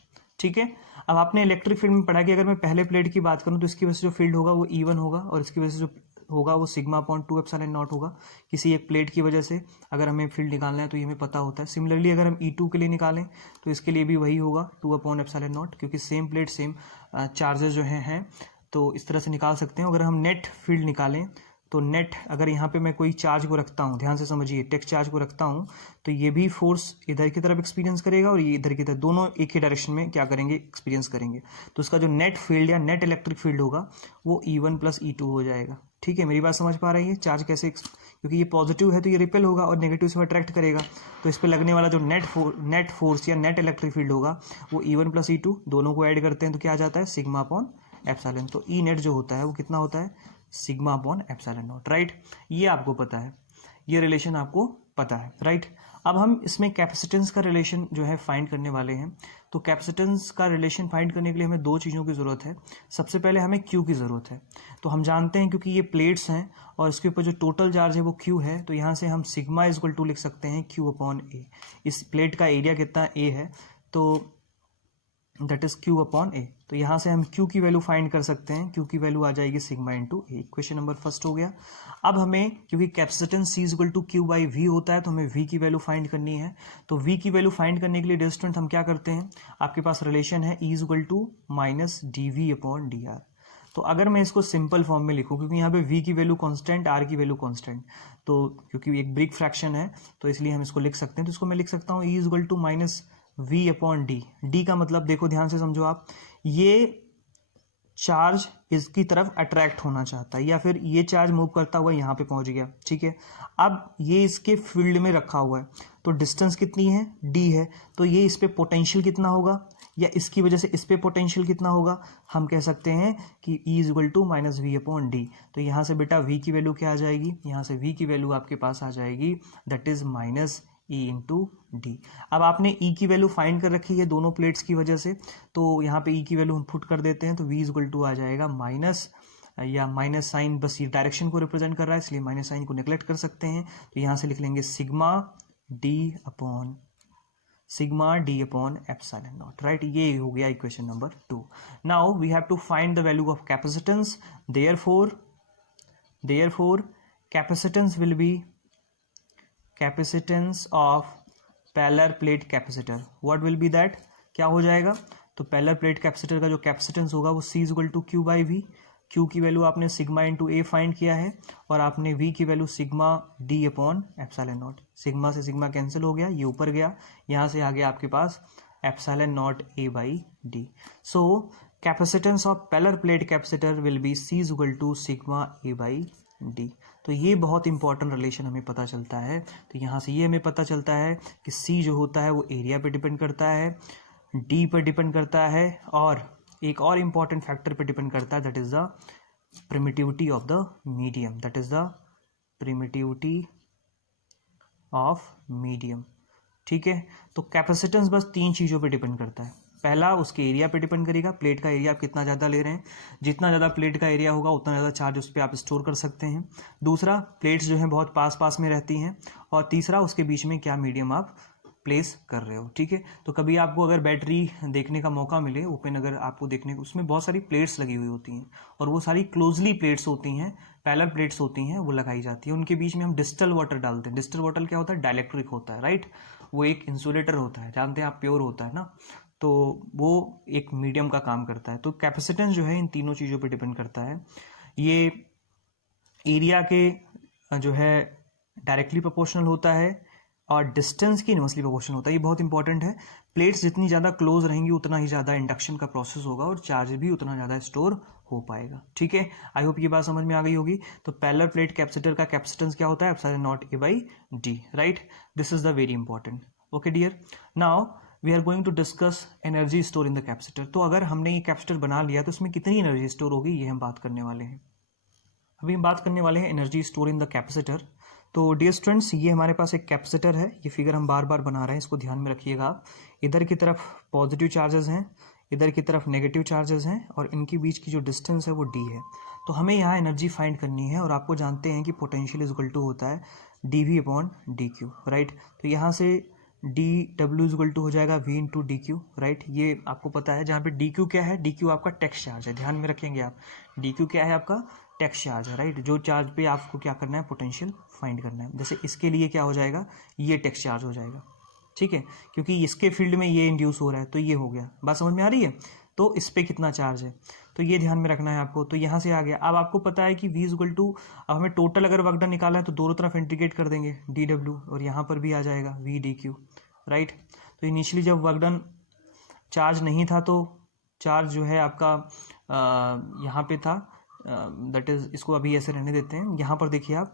ठीक है, अब आपने इलेक्ट्रिक फील्ड में पढ़ा कि अगर मैं पहले प्लेट की बात करूं तो इसकी वजह से जो फील्ड होगा वो E1 होगा और इसकी वजह से जो होगा वो सिग्मा अपॉन 2 एप्सिलॉन नॉट होगा। किसी एक प्लेट की वजह से अगर हमें फील्ड निकालना है तो ये हमें पता होता है। सिमिलरली अगर हम E2 के लिए निकालें तो इसके लिए भी वही होगा 2 अपॉन एप्सिलॉन नॉट, क्योंकि सेम प्लेट सेम चार्जेस जो हैं तो इस तरह से निकाल सकते हैं। अगर हम नेट फील्ड निकालें तो नेट, अगर यहाँ पे मैं कोई चार्ज को रखता हूँ, ध्यान से समझिए, टेक्स्ट चार्ज को रखता हूँ तो ये भी फोर्स इधर की तरफ एक्सपीरियंस करेगा और ये इधर की तरफ, दोनों एक ही डायरेक्शन में क्या करेंगे, एक्सपीरियंस करेंगे। तो उसका जो नेट फील्ड या नेट इलेक्ट्रिक फील्ड होगा वो E1 प्लस E2 हो जाएगा। ठीक है, मेरी बात समझ पा रही है? चार्ज कैसे, क्योंकि ये पॉजिटिव है तो ये रिपेल होगा और नेगेटिव से अट्रैक्ट करेगा, तो इस पर लगने वाला जो नेट फोर्स या नेट इलेक्ट्रिक फील्ड होगा वो E1 प्लस E2, दोनों को ऐड करते हैं तो क्या आ जाता है, सिग्मा अपॉन एप्सिलॉन। तो ई नेट जो होता है वो कितना होता है, sigma upon epsilon naught. Right, ये आपको पता है, ये रिलेशन आपको पता है। राइट, अब हम इसमें कैपेसिटेंस का रिलेशन जो है फाइंड करने वाले हैं। तो कैपेसिटेंस का रिलेशन फाइंड करने के लिए हमें दो चीज़ों की ज़रूरत है। सबसे पहले हमें Q की ज़रूरत है। तो हम जानते हैं क्योंकि ये प्लेट्स हैं और इसके ऊपर जो टोटल चार्ज है वो Q है, तो यहाँ से हम सिग्मा इज इक्वल टू लिख सकते हैं Q अपॉन A। इस प्लेट का एरिया कितना A है तो that is Q upon A। तो यहाँ से हम Q की वैल्यू फाइंड कर सकते हैं। Q की वैल्यू आ जाएगी sigma into A। Question number first हो गया। अब हमें, क्योंकि capacitance C is equal to Q by V होता है, तो हमें V की वैल्यू फाइंड करनी है। तो V की वैल्यू फाइंड करने के लिए डियर स्टूडेंट हम क्या करते हैं, आपके पास रिलेशन है E is equal to minus DV upon DR। तो अगर मैं इसको सिंपल फॉर्म में लिखूं, क्योंकि यहाँ पे V की वैल्यू कांस्टेंट, R की वैल्यू कांस्टेंट, तो क्योंकि एक ब्रिक फ्रैक्शन है तो इसलिए हम इसको लिख सकते हैं। तो इसको मैं लिख सकता हूँ E is equal to minus V upon D। D का मतलब देखो, ध्यान से समझो आप, ये चार्ज इसकी तरफ अट्रैक्ट होना चाहता है या फिर ये चार्ज मूव करता हुआ यहाँ पे पहुंच गया। ठीक है, अब ये इसके फील्ड में रखा हुआ है तो डिस्टेंस कितनी है, D है, तो ये इस पे पोटेंशियल कितना होगा या इसकी वजह से इस पे पोटेंशियल कितना होगा, हम कह सकते हैं कि E is equal to minus V upon D। तो यहाँ से बेटा V की वैल्यू क्या आ जाएगी, यहाँ से V की वैल्यू आपके पास आ जाएगी that is minus E into D. अब आपने E की वैल्यू फाइंड कर रखी है दोनों प्लेट्स की वजह से, तो यहाँ पे E की वैल्यू हम पुट कर देते हैं। तो V इज इक्वल टू आ जाएगा माइनस, या माइनस साइन बस ये डायरेक्शन को रिप्रेजेंट कर रहा है इसलिए माइनस साइन को नेग्लेक्ट कर सकते हैं। तो यहाँ से लिख लेंगे sigma D upon epsilon naught. Right, ये हो गया equation number 2। Now we have to find the value of capacitance. Therefore capacitance will be capacitance of parallel plate capacitor. What will be that, क्या हो जाएगा, तो पैरेलल प्लेट कैपेसिटर का जो कैपेसिटेंस होगा वो C is equal to Q by V। Q की वैल्यू आपने सिग्मा इंटू A फाइंड किया है और आपने V की value sigma D upon epsilon naught. Sigma से सिग्मा कैंसिल हो गया, ये ऊपर गया, यहाँ से आ गया आपके पास epsilon naught A by D। So capacitance of parallel plate capacitor will be C is equal to sigma A by D। तो ये बहुत इंपॉर्टेंट रिलेशन हमें पता चलता है। तो यहाँ से ये हमें पता चलता है कि C जो होता है वो एरिया पे डिपेंड करता है, D पर डिपेंड करता है और एक और इम्पॉर्टेंट फैक्टर पे डिपेंड करता है, that is the permittivity of the medium, that is the permittivity of medium. ठीक है, तो कैपेसिटेंस बस 3 चीज़ों पे डिपेंड करता है। पहला, उसके एरिया पे डिपेंड करेगा, प्लेट का एरिया आप कितना ज़्यादा ले रहे हैं, जितना ज़्यादा प्लेट का एरिया होगा उतना ज़्यादा चार्ज उस पर आप स्टोर कर सकते हैं। दूसरा, प्लेट्स जो हैं बहुत पास पास में रहती हैं। और तीसरा, उसके बीच में क्या मीडियम आप प्लेस कर रहे हो। ठीक है, तो कभी आपको अगर बैटरी देखने का मौका मिले ओपन, अगर आपको देखने को, उसमें बहुत सारी प्लेट्स लगी हुई होती हैं और वो सारी क्लोजली प्लेट्स होती हैं, पैरेलल प्लेट्स होती हैं, वो लगाई जाती है। उनके बीच में हम डिस्टल वाटर डालते हैं। डिस्टल वाटर क्या होता है, डाइलेक्ट्रिक होता है। राइट, वो एक इंसुलेटर होता है, जानते हैं आप, प्योर होता है ना, तो वो एक मीडियम का काम करता है। तो कैपेसिटेंस जो है इन तीनों चीज़ों पे डिपेंड करता है। ये एरिया के जो है डायरेक्टली प्रोपोर्शनल होता है और डिस्टेंस की इनवर्सली प्रोपोर्शनल होता है। ये बहुत इंपॉर्टेंट है। प्लेट्स जितनी ज़्यादा क्लोज रहेंगी उतना ही ज़्यादा इंडक्शन का प्रोसेस होगा और चार्ज भी उतना ज़्यादा स्टोर हो पाएगा। ठीक है, आई होप ये बात समझ में आ गई होगी। तो पैरेलल प्लेट कैपेसिटर का कैपेसिटेंस क्या होता है, epsilon naught A by D। Right, this is the very important. Okay dear, now we are going to discuss energy store in the capacitor. तो अगर हमने ये कैपेसिटर बना लिया तो इसमें कितनी एनर्जी स्टोर होगी, ये हम बात करने वाले हैं। अभी हम बात करने वाले हैं energy store in the capacitor. तो डियर स्टूडेंट्स, ये हमारे पास एक कैपेसिटर है, ये फिगर हम बार बार बना रहे हैं, इसको ध्यान में रखिएगा आप। इधर की तरफ पॉजिटिव चार्जेस हैं, इधर की तरफ नेगेटिव चार्जेस हैं और इनके बीच की जो डिस्टेंस है वो d है। तो हमें यहाँ एनर्जी फाइंड करनी है और आपको जानते हैं कि पोटेंशियल इज इक्वल टू होता है dv अपॉन dq, राइट। तो यहाँ से dw इज इक्वल टू हो जाएगा v into D Q, right. ये आपको पता है। जहाँ पे dq क्या है, dq आपका टेक्स्ट चार्ज है, ध्यान में रखेंगे आप। dq क्या है आपका टेक्स्ट चार्ज है, राइट। जो चार्ज पे आपको क्या करना है, पोटेंशियल फाइंड करना है। जैसे इसके लिए क्या हो जाएगा, ये टेक्स्ट चार्ज हो जाएगा, ठीक है, क्योंकि इसके फील्ड में ये इंड्यूस हो रहा है, तो ये हो गया। बात समझ में आ रही है। तो इस पे कितना चार्ज है, तो ये ध्यान में रखना है आपको। तो यहाँ से आ गया। अब आपको पता है कि v इज इक्वल टू, अब हमें टोटल अगर वर्क डन निकाला है तो दोनों तरफ इंटीग्रेट कर देंगे dw, और यहाँ पर भी आ जाएगा v dq, राइट। तो इनिशियली जब वर्क डन चार्ज नहीं था तो चार्ज जो है आपका यहाँ पे था, दैट इज, इसको अभी ऐसे रहने देते हैं। यहाँ पर देखिए आप,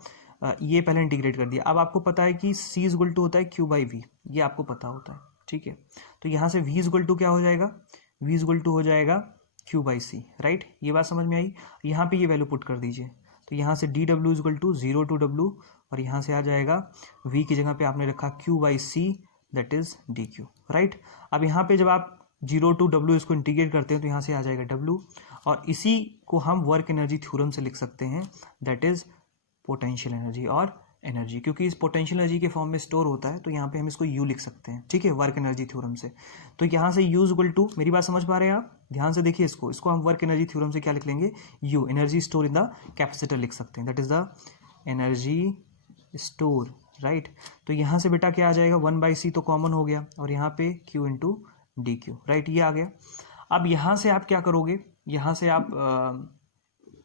ये पहले इंटीग्रेट कर दिया। अब आपको पता है कि c इज इक्वल टू होता है q बाई वी, ये आपको पता होता है, ठीक है। तो यहाँ से v इज इक्वल टू क्या हो जाएगा, v इज इक्वल टू हो जाएगा q बाई सी, राइट। ये बात समझ में आई। यहाँ पे ये वैल्यू पुट कर दीजिए। तो यहाँ से dw is equal to 0 to w, और यहाँ से आ जाएगा v की जगह पे आपने रखा q by C, that is dq, right. अब यहाँ पे जब आप 0 टू w इसको इंटीग्रेट करते हैं तो यहाँ से आ जाएगा w, और इसी को हम वर्क एनर्जी थ्योरम से लिख सकते हैं, दैट इज पोटेंशियल एनर्जी और एनर्जी। क्योंकि इस पोटेंशियल एनर्जी के फॉर्म में स्टोर होता है तो यहाँ पे हम इसको U लिख सकते हैं, ठीक है, वर्क एनर्जी थ्योरम से। तो यहाँ से U इक्वल टू, मेरी बात समझ पा रहे हैं आप, ध्यान से देखिए इसको हम वर्क एनर्जी थ्योरम से क्या लिख लेंगे, U energy store in the capacitor लिख सकते हैं, that is the energy store, right. तो यहाँ से बेटा क्या आ जाएगा, 1/c तो कॉमन हो गया, और यहाँ पे Q into D Q, right, ये आ गया। अब यहाँ से आप क्या करोगे, यहाँ से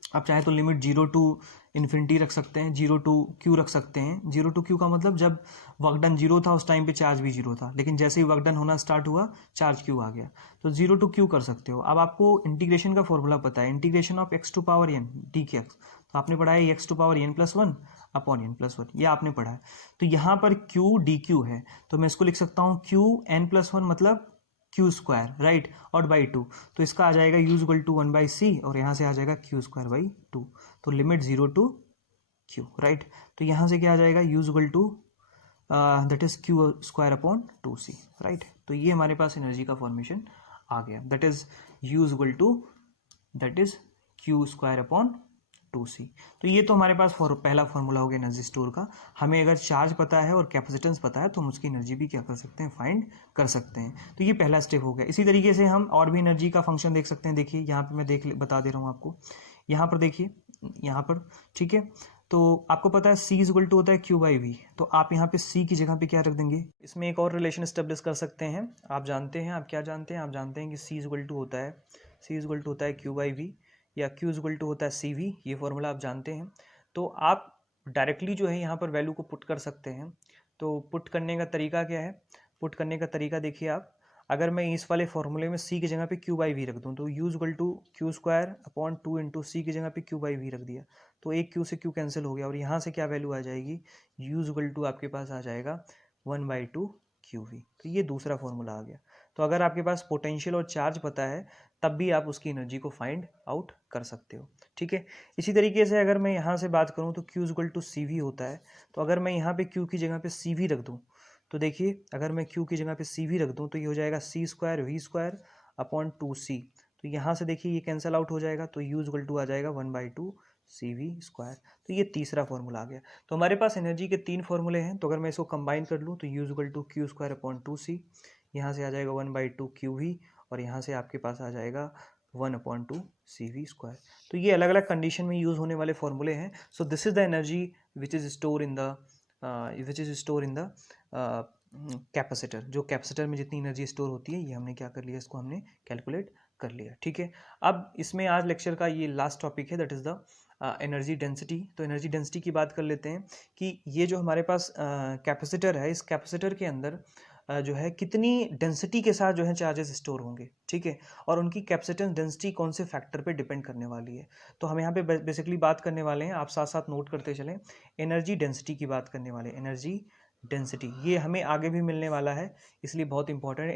आप चाहे तो लिमिट 0 टू इन्फिनिटी रख सकते हैं, 0 टू क्यू रख सकते हैं। 0 टू क्यू का मतलब जब वर्क डन 0 था उस टाइम पे चार्ज भी 0 था, लेकिन जैसे ही वर्क डन होना स्टार्ट हुआ चार्ज क्यू आ गया, तो 0 टू क्यू कर सकते हो। अब आपको इंटीग्रेशन का फॉर्मूला पता है, integration of x to power n d के एक्स, तो आपने पढ़ा है x to power n plus 1 upon n plus 1, ये आपने पढ़ा है। तो यहाँ पर q डी क्यू है, तो मैं इसको लिख सकता हूँ q n प्लस 1 मतलब क्यू स्क्वायर, राइट, और बाई 2, तो इसका आ जाएगा u इक्वल टू 1/c, और यहाँ से आ जाएगा क्यू स्क्वायर बाई 2, तो लिमिट 0 टू q, राइट। तो यहाँ से क्या आ जाएगा, u equal to that is Q square upon 2c, right. तो ये हमारे पास एनर्जी का फॉर्मेशन आ गया, that is u equal to that is Q square upon 2c। तो ये तो हमारे पास पहला फॉर्मूला हो गया एनर्जी स्टोर का। हमें अगर चार्ज पता है और कैपेसिटेंस पता है तो हम उसकी एनर्जी भी क्या कर सकते हैं, फाइंड कर सकते हैं। तो ये पहला स्टेप हो गया। इसी तरीके से हम और भी एनर्जी का फंक्शन देख सकते हैं। देखिए यहाँ पे मैं बता दे रहा हूँ आपको, यहाँ पर देखिए, यहाँ पर, ठीक है। तो आपको पता है c इज इक्वल टू होता है q बाई वी, तो आप यहाँ पे c की जगह पे क्या रख देंगे। इसमें एक और रिलेशन स्टेब्लिश कर सकते हैं। आप जानते हैं, आप क्या जानते हैं, आप जानते हैं कि c इज इक्वल टू होता है q बाई वी, या q इक्वल टू होता है सी वी, ये फॉर्मूला आप जानते हैं। तो आप डायरेक्टली जो है यहाँ पर वैल्यू को पुट कर सकते हैं। तो पुट करने का तरीका क्या है, पुट करने का तरीका देखिए आप, अगर मैं इस वाले फॉर्मूले में c की जगह पे q बाई वी रख दूँ तो u equal to Q square upon 2 into C की जगह पे q बाई वी रख दिया, तो एक q से q कैंसिल हो गया, और यहाँ से क्या वैल्यू आ जाएगी, u इक्वल टू आपके पास आ जाएगा 1/2 QV। तो ये दूसरा फॉर्मूला आ गया। तो अगर आपके पास पोटेंशियल और चार्ज पता है तब भी आप उसकी एनर्जी को फाइंड आउट कर सकते हो, ठीक है। इसी तरीके से अगर मैं यहाँ से बात करूँ तो Q equal to C V होता है। तो अगर मैं यहाँ पे Q की जगह पे सी वी रख दूँ तो देखिए, अगर मैं Q की जगह पे सी वी रख दूँ तो ये हो जाएगा c square V square upon 2c। तो यहाँ से देखिए ये कैंसिल आउट हो जाएगा, तो u इक्वल टू आ जाएगा 1/2 CV स्क्वायर। तो ये तीसरा फॉर्मूला आ गया। तो हमारे पास एनर्जी के 3 फॉर्मूले हैं। तो अगर मैं इसको कंबाइन कर लूँ तो u equal to Q square upon 2c, यहाँ से आ जाएगा 1/2 QV, और यहाँ से आपके पास आ जाएगा 1/2 CV स्क्वायर। तो ये अलग अलग कंडीशन में यूज़ होने वाले फॉर्मूले हैं। सो this is the energy which is store in the capacitor. जो कैपेसिटर में जितनी एनर्जी स्टोर होती है, ये हमने क्या कर लिया, इसको हमने कैलकुलेट कर लिया, ठीक है। अब इसमें आज लेक्चर का ये लास्ट टॉपिक है, that is the energy density. तो एनर्जी डेंसिटी की बात कर लेते हैं कि ये जो हमारे पास कैपेसिटर है, इस कैपेसिटर के अंदर जो है कितनी डेंसिटी के साथ जो है चार्जेस स्टोर होंगे, ठीक है, और उनकी कैपेसिटेंस डेंसिटी कौन से फैक्टर पे डिपेंड करने वाली है। तो हम यहाँ पे बेसिकली बात करने वाले हैं, आप साथ साथ नोट करते चलें, एनर्जी डेंसिटी की बात करने वाले। एनर्जी डेंसिटी ये हमें आगे भी मिलने वाला है, इसलिए बहुत इंपॉर्टेंट है।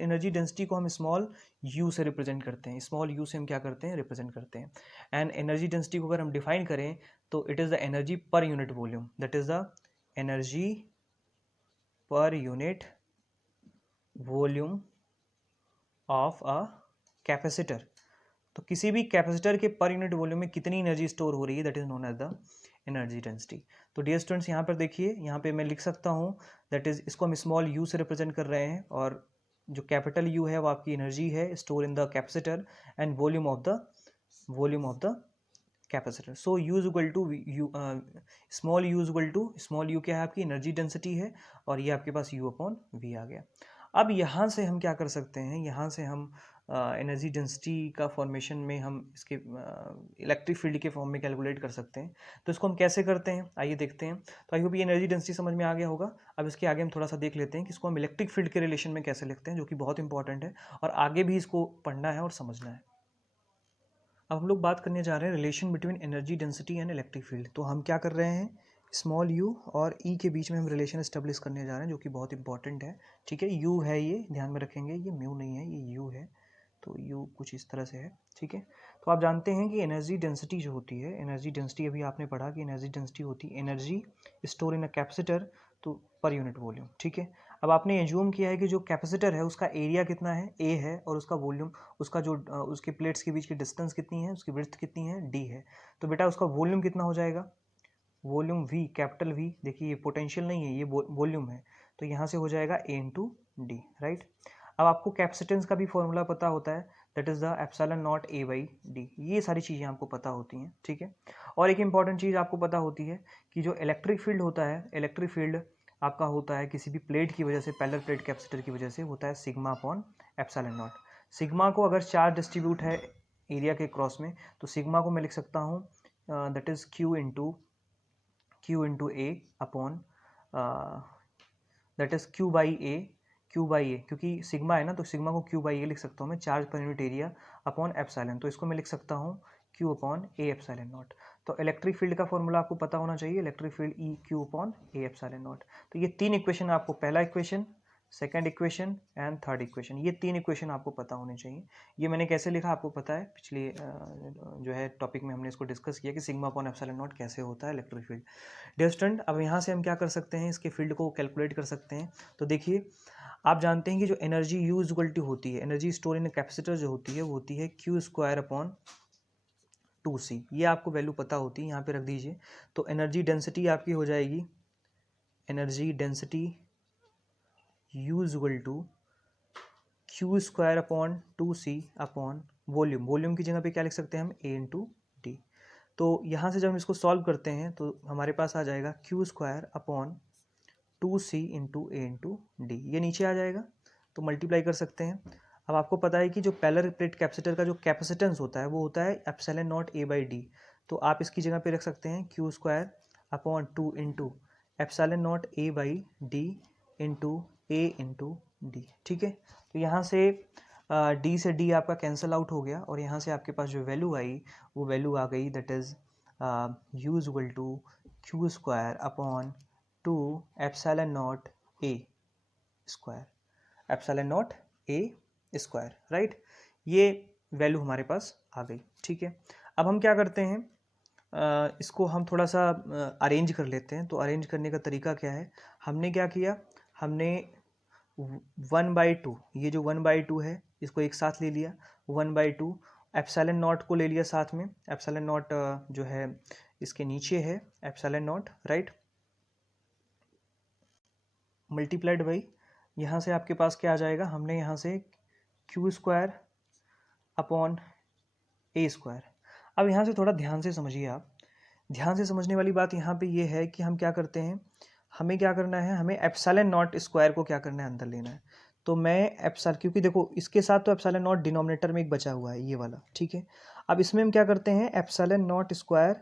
एनर्जी डेंसिटी को हम स्मॉल यू से रिप्रेजेंट करते हैं, स्मॉल यू से हम क्या करते हैं, रिप्रेजेंट करते हैं। एंड एनर्जी डेंसिटी को अगर हम डिफाइन करें तो it is the energy per unit volume, that is the energy per unit volume of a capacitor. तो किसी भी कैपेसिटर के पर यूनिट वॉल्यूम में कितनी एनर्जी स्टोर हो रही है, that is known as the energy density. तो डियर स्टूडेंट्स, यहाँ पर देखिए, यहाँ पे मैं लिख सकता हूँ दैट इज, इसको हम स्मॉल यू से रिप्रेजेंट कर रहे हैं, और जो कैपिटल यू है वो आपकी एनर्जी है store in the capacitor, and volume of the capacitor. So U is equal to U, small U is equal to, small U क्या है, आपकी एनर्जी डेंसिटी है, और ये आपके पास यू अपॉन वी आ गया। अब यहाँ से हम क्या कर सकते हैं, यहाँ से हम एनर्जी डेंसिटी का फॉर्मेशन में हम इसके इलेक्ट्रिक फील्ड के फॉर्म में कैलकुलेट कर सकते हैं। तो इसको हम कैसे करते हैं, आइए देखते हैं। तो आई होप ये एनर्जी डेंसिटी समझ में आ गया होगा। अब इसके आगे हम थोड़ा सा देख लेते हैं कि इसको हम इलेक्ट्रिक फील्ड के रिलेशन में कैसे लिखते हैं, जो कि बहुत इंपॉर्टेंट है और आगे भी इसको पढ़ना है और समझना है। अब हम लोग बात करने जा रहे हैं relation between energy density and electric field. तो हम क्या कर रहे हैं, स्मॉल यू और ई के बीच में हम रिलेशन एस्टेब्लिश करने जा रहे हैं, जो कि बहुत इंपॉर्टेंट है। ठीक है, यू है, ये ध्यान में रखेंगे, ये म्यू नहीं है, ये यू है। तो यू कुछ इस तरह से है। ठीक है, तो आप जानते हैं कि एनर्जी डेंसिटी जो होती है, एनर्जी डेंसिटी अभी आपने पढ़ा कि एनर्जी डेंसिटी होती है energy store in a capacitor तो पर यूनिट वॉल्यूम। ठीक है, अब आपने एज्यूम किया है कि जो कैपेसिटर है उसका एरिया कितना है, ए है, और उसका वॉल्यूम, उसका जो उसके प्लेट्स के बीच की डिस्टेंस कितनी है, उसकी विड्थ कितनी है, डी है। तो बेटा उसका वॉल्यूम कितना हो जाएगा, वॉल्यूम वी, कैपिटल वी। देखिए ये पोटेंशियल नहीं है, ये वॉल्यूम है, तो यहाँ से हो जाएगा ए इंटू डी, राइट। अब आपको कैपेसिटेंस का भी फॉर्मूला पता होता है, that is the epsilon naught A by D. ये सारी चीज़ें आपको पता होती हैं। ठीक है, और एक इंपॉर्टेंट चीज़ आपको पता होती है कि जो इलेक्ट्रिक फील्ड होता है, इलेक्ट्रिक फील्ड आपका होता है किसी भी प्लेट की वजह से, पैरेलल प्लेट कैपेसिटर की वजह से होता है sigma upon epsilon naught. Sigma को अगर चार्ज डिस्ट्रीब्यूट है एरिया के क्रॉस में, तो सिग्मा को मैं लिख सकता हूँ that is Q into A upon that is Q by A, क्योंकि सिग्मा है ना, तो सिग्मा को क्यू बाई ए लिख सकता हूँ मैं, charge per unit area upon epsilon. तो इसको मैं लिख सकता हूँ Q upon A epsilon naught. तो इलेक्ट्रिक फील्ड का फॉर्मूला आपको पता होना चाहिए, electric field E Q upon A epsilon naught. तो ये तीन इक्वेशन आपको, पहला equation, second equation and third equation, ये तीन इक्वेशन आपको पता होने चाहिए। ये मैंने कैसे लिखा आपको पता है, पिछले जो है टॉपिक में हमने इसको डिस्कस किया कि सिग्मा अपॉन एप्सिलॉन नॉट कैसे होता है इलेक्ट्रिक फील्ड। डियर स्टूडेंट, अब यहाँ से हम क्या कर सकते हैं, इसके फील्ड को कैलकुलेट कर सकते हैं। तो देखिए, आप जानते हैं कि जो energy U is equal to होती है, एनर्जी स्टोर इन कैपेसिटर जो होती है वो होती है क्यू स्क्वायर अपॉन 2c। ये आपको वैल्यू पता होती है, यहाँ पे रख दीजिए। तो एनर्जी डेंसिटी आपकी हो जाएगी, energy density U is equal to Q square upon 2c upon volume. Volume की जगह पे क्या लिख सकते हैं हम, ए इंटू डी। तो यहाँ से जब हम इसको सॉल्व करते हैं तो हमारे पास आ जाएगा Q square upon 2c into A into D, ये नीचे आ जाएगा, तो मल्टीप्लाई कर सकते हैं। अब आपको पता है कि जो पैरेलल प्लेट कैपेसिटर का जो कैपेसिटेंस होता है वो होता है epsilon naught A by D. तो आप इसकी जगह पे रख सकते हैं Q square upon 2 into epsilon naught A by D into A into D. ठीक है, तो यहाँ से डी से डी आपका कैंसिल आउट हो गया, और यहाँ से आपके पास जो वैल्यू आई वो वैल्यू आ गई, that is U is equal to Q square upon 2 epsilon naught A square, epsilon naught A square, right. ये वैल्यू हमारे पास आ गई। ठीक है, अब हम क्या करते हैं, इसको हम थोड़ा सा अरेंज कर लेते हैं। तो अरेंज करने का तरीका क्या है, हमने क्या किया, हमने 1/2, ये जो 1/2 है इसको एक साथ ले लिया, 1/2 एप्सिलॉन नॉट को ले लिया साथ में। एप्सिलॉन नॉट जो है इसके नीचे है epsilon naught, right, multiplied by, यहाँ से आपके पास क्या आ जाएगा, हमने यहाँ से क्यू स्क्वायर अपॉन ए स्क्वायर। अब यहाँ से थोड़ा ध्यान से समझिए आप, ध्यान से समझने वाली बात यहाँ पे ये है कि हम क्या करते हैं, हमें क्या करना है, हमें एप्सिलॉन नॉट स्क्वायर को क्या करना है, अंदर लेना है। तो मैं एप्सिलॉन, क्योंकि देखो इसके साथ तो एप्सिलॉन नॉट डिनोमिनेटर में एक बचा हुआ है, ये वाला। ठीक है, अब इसमें हम क्या करते हैं, एप्सिलॉन नॉट स्क्वायर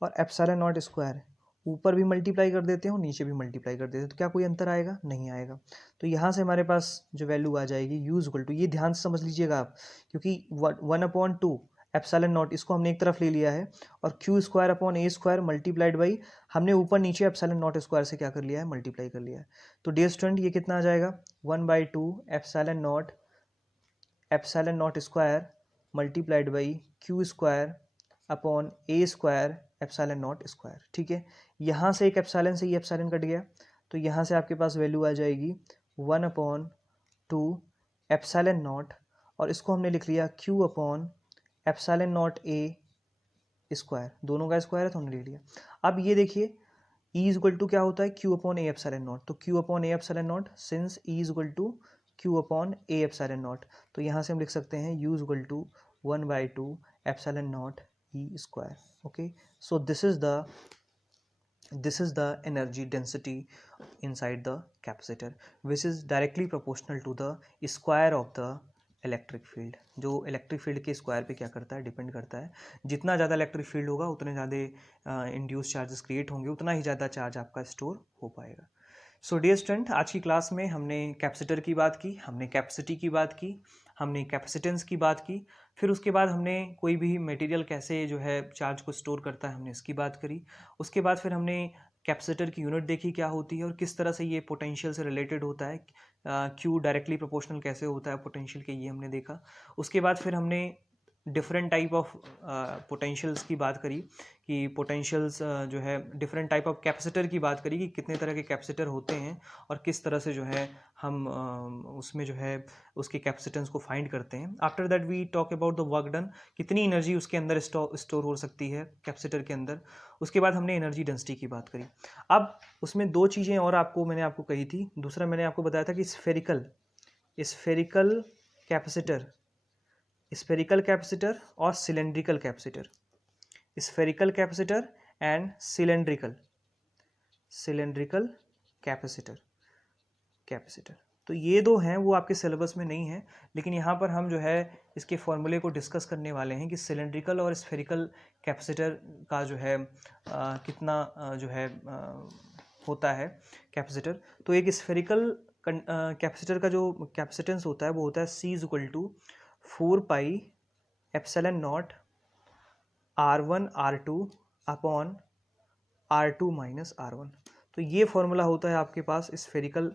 और एप्सिलॉन नॉट स्क्वायर ऊपर भी मल्टीप्लाई कर देते हैं और नीचे भी मल्टीप्लाई कर देते हैं, तो क्या कोई अंतर आएगा, नहीं आएगा। तो यहाँ से हमारे पास जो वैल्यू आ जाएगी यू इज इक्वल टू, ये ध्यान से समझ लीजिएगा आप, क्योंकि 1/2 एप्सिलॉन नॉट इसको हमने एक तरफ ले लिया है, और Q square upon A square multiplied by, हमने ऊपर नीचे एप्सिलॉन नॉट स्क्वायर से क्या कर लिया है, मल्टीप्लाई कर लिया है। तो डियर स्टूडेंट, ये कितना आ जाएगा, 1/2 epsilon not square multiplied by Q square upon A square epsilon not square. ठीक है, यहाँ से एक एप्सिलॉन से ये एप्सिलॉन कट गया, तो यहाँ से आपके पास वैल्यू आ जाएगी 1/2 एप्सिलॉन नॉट, और इसको हमने लिख लिया Q upon epsilon naught A square, दोनों का स्क्वायर है तो हमने लिख लिया। अब ये देखिए E इज इक्वल टू क्या होता है, Q upon A epsilon naught, तो Q upon A epsilon naught since E is equal to Q upon A epsilon naught, तो यहाँ से हम लिख सकते हैं U is equal to 1/2 epsilon naught E square. Okay, so this is the energy density inside the capacitor which is directly proportional to the square of the electric field, जो इलेक्ट्रिक फील्ड के स्क्वायर पे क्या करता है, डिपेंड करता है। जितना ज़्यादा इलेक्ट्रिक फील्ड होगा उतने ज़्यादा इंड्यूस चार्जेस क्रिएट होंगे, उतना ही ज़्यादा चार्ज आपका स्टोर हो पाएगा। सो डियर स्टूडेंट, आज की क्लास में हमने कैपेसिटर की बात की, हमने कैपेसिटी की बात की, हमने कैपेसिटेंस की बात की, फिर उसके बाद हमने कोई भी मटेरियल कैसे जो है चार्ज को स्टोर करता है हमने इसकी बात करी। उसके बाद फिर हमने कैपेसिटर की यूनिट देखी क्या होती है और किस तरह से ये पोटेंशियल से रिलेटेड होता है, क्यू डायरेक्टली प्रोपोर्शनल कैसे होता है पोटेंशियल के, ये हमने देखा। उसके बाद फिर हमने डिफरेंट टाइप ऑफ पोटेंशियल्स की बात करी कि पोटेंशियल्स जो है डिफरेंट टाइप ऑफ कैपेसिटर की बात करी कि कितने तरह के कैपेसिटर होते हैं और किस तरह से जो है हम उसमें जो है उसके कैपेसिटेंस को फाइंड करते हैं। After that we talk about the work done, कितनी एनर्जी उसके अंदर स्टोर हो सकती है कैपेसिटर के अंदर। उसके बाद हमने एनर्जी डेंसिटी की बात करी। अब उसमें दो चीज़ें और मैंने आपको कही थी। दूसरा मैंने आपको बताया था कि स्फेरिकल कैपेसिटर और cylindrical capacitor, spherical capacitor and cylindrical capacitor. तो ये दो हैं, वो आपके सिलेबस में नहीं है, लेकिन यहाँ पर हम जो है इसके फॉर्मूले को डिस्कस करने वाले हैं कि सिलेंड्रिकल और स्फेरिकल कैपेसिटर का जो है कितना जो है होता है कैपेसिटर। तो एक स्फेरिकल कैपेसिटर का जो कैपेसिटेंस होता है वो होता है C is equal to 4 pi epsilon naught R1 R2 upon R2 minus R1। तो ये फॉर्मूला होता है आपके पास स्फेरिकल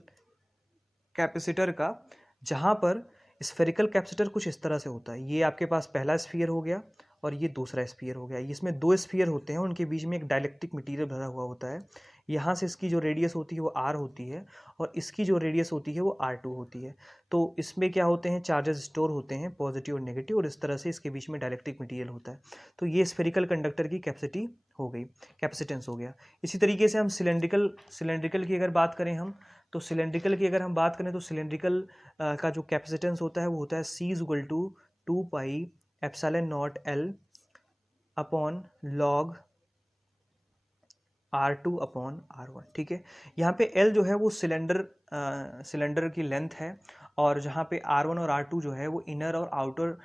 कैपेसिटर का, जहाँ पर स्फेरिकल कैपेसिटर कुछ इस तरह से होता है। ये आपके पास पहला स्फीयर हो गया और ये दूसरा स्फीयर हो गया। इसमें दो स्फीयर होते हैं, उनके बीच में एक डाइलेक्ट्रिक मटेरियल भरा हुआ होता है। यहाँ से इसकी जो रेडियस होती है वो R होती है और इसकी जो रेडियस होती है वो R2 होती है। तो इसमें क्या होते हैं, चार्जेस स्टोर होते हैं, पॉजिटिव और नेगेटिव, और इस तरह से इसके बीच में डाइलेक्ट्रिक मटेरियल होता है। तो ये स्फेरिकल कंडक्टर की कैपेसिटी हो गई, कैपेसिटेंस हो गया। इसी तरीके से हम सिलेंड्रिकल की अगर बात करें तो सिलेंड्रिकल की अगर हम बात करें तो सिलेंड्रिकल का जो कैपेसिटेंस होता है वो होता है C is equal to 2 pi epsilon naught L upon log R2 upon R1। ठीक है, यहाँ पे L जो है वो सिलेंडर की लेंथ है, और जहाँ पे R1 और R2 जो है वो इनर और आउटर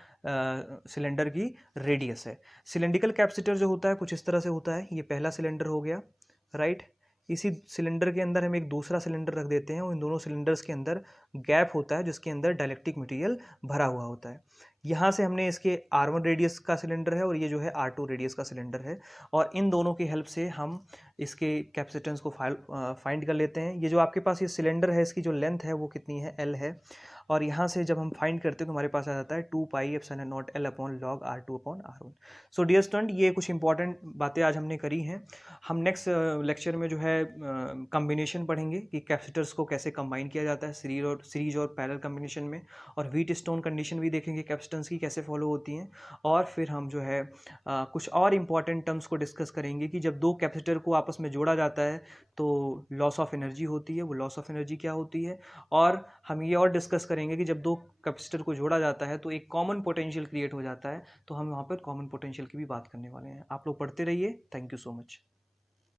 सिलेंडर की रेडियस है। सिलेंड्रिकल कैपेसिटर जो होता है कुछ इस तरह से होता है। ये पहला सिलेंडर हो गया, राइट। इसी सिलेंडर के अंदर हम एक दूसरा सिलेंडर रख देते हैं और इन दोनों सिलेंडर्स के अंदर गैप होता है जिसके अंदर डाइलेक्ट्रिक मटेरियल भरा हुआ होता है। यहाँ से हमने इसके R1 रेडियस का सिलेंडर है और ये जो है R2 रेडियस का सिलेंडर है, और इन दोनों की हेल्प से हम इसके कैपेसिटेंस को फाइंड कर लेते हैं। ये जो आपके पास ये सिलेंडर है इसकी जो लेंथ है वो कितनी है, L है, और यहाँ से जब हम फाइंड करते हैं तो हमारे पास आ जाता है 2 pi epsilon naught L upon log R2 upon R1। So dear student, ये कुछ इंपॉर्टेंट बातें आज हमने करी हैं। हम नेक्स्ट लेक्चर में जो है कम्बिनेशन पढ़ेंगे कि कैपेसिटर्स को कैसे कंबाइन किया जाता है सीरीज और पैरेलल कम्बिनेशन में, और व्हीट स्टोन कंडीशन भी देखेंगे कैपेसिटेंस की कैसे फॉलो होती हैं। और फिर हम जो है कुछ और इम्पॉर्टेंट टर्म्स को डिस्कस करेंगे कि जब दो कैपेसिटर को आपस में जोड़ा जाता है तो लॉस ऑफ एनर्जी होती है, वो लॉस ऑफ एनर्जी क्या होती है। और हम ये और डिस्कस करेंगे कि जब दो कैपेसिटर को जोड़ा जाता है तो एक कॉमन पोटेंशियल क्रिएट हो जाता है, तो हम वहाँ पर कॉमन पोटेंशियल की भी बात करने वाले हैं। आप लोग पढ़ते रहिए। Thank you so much.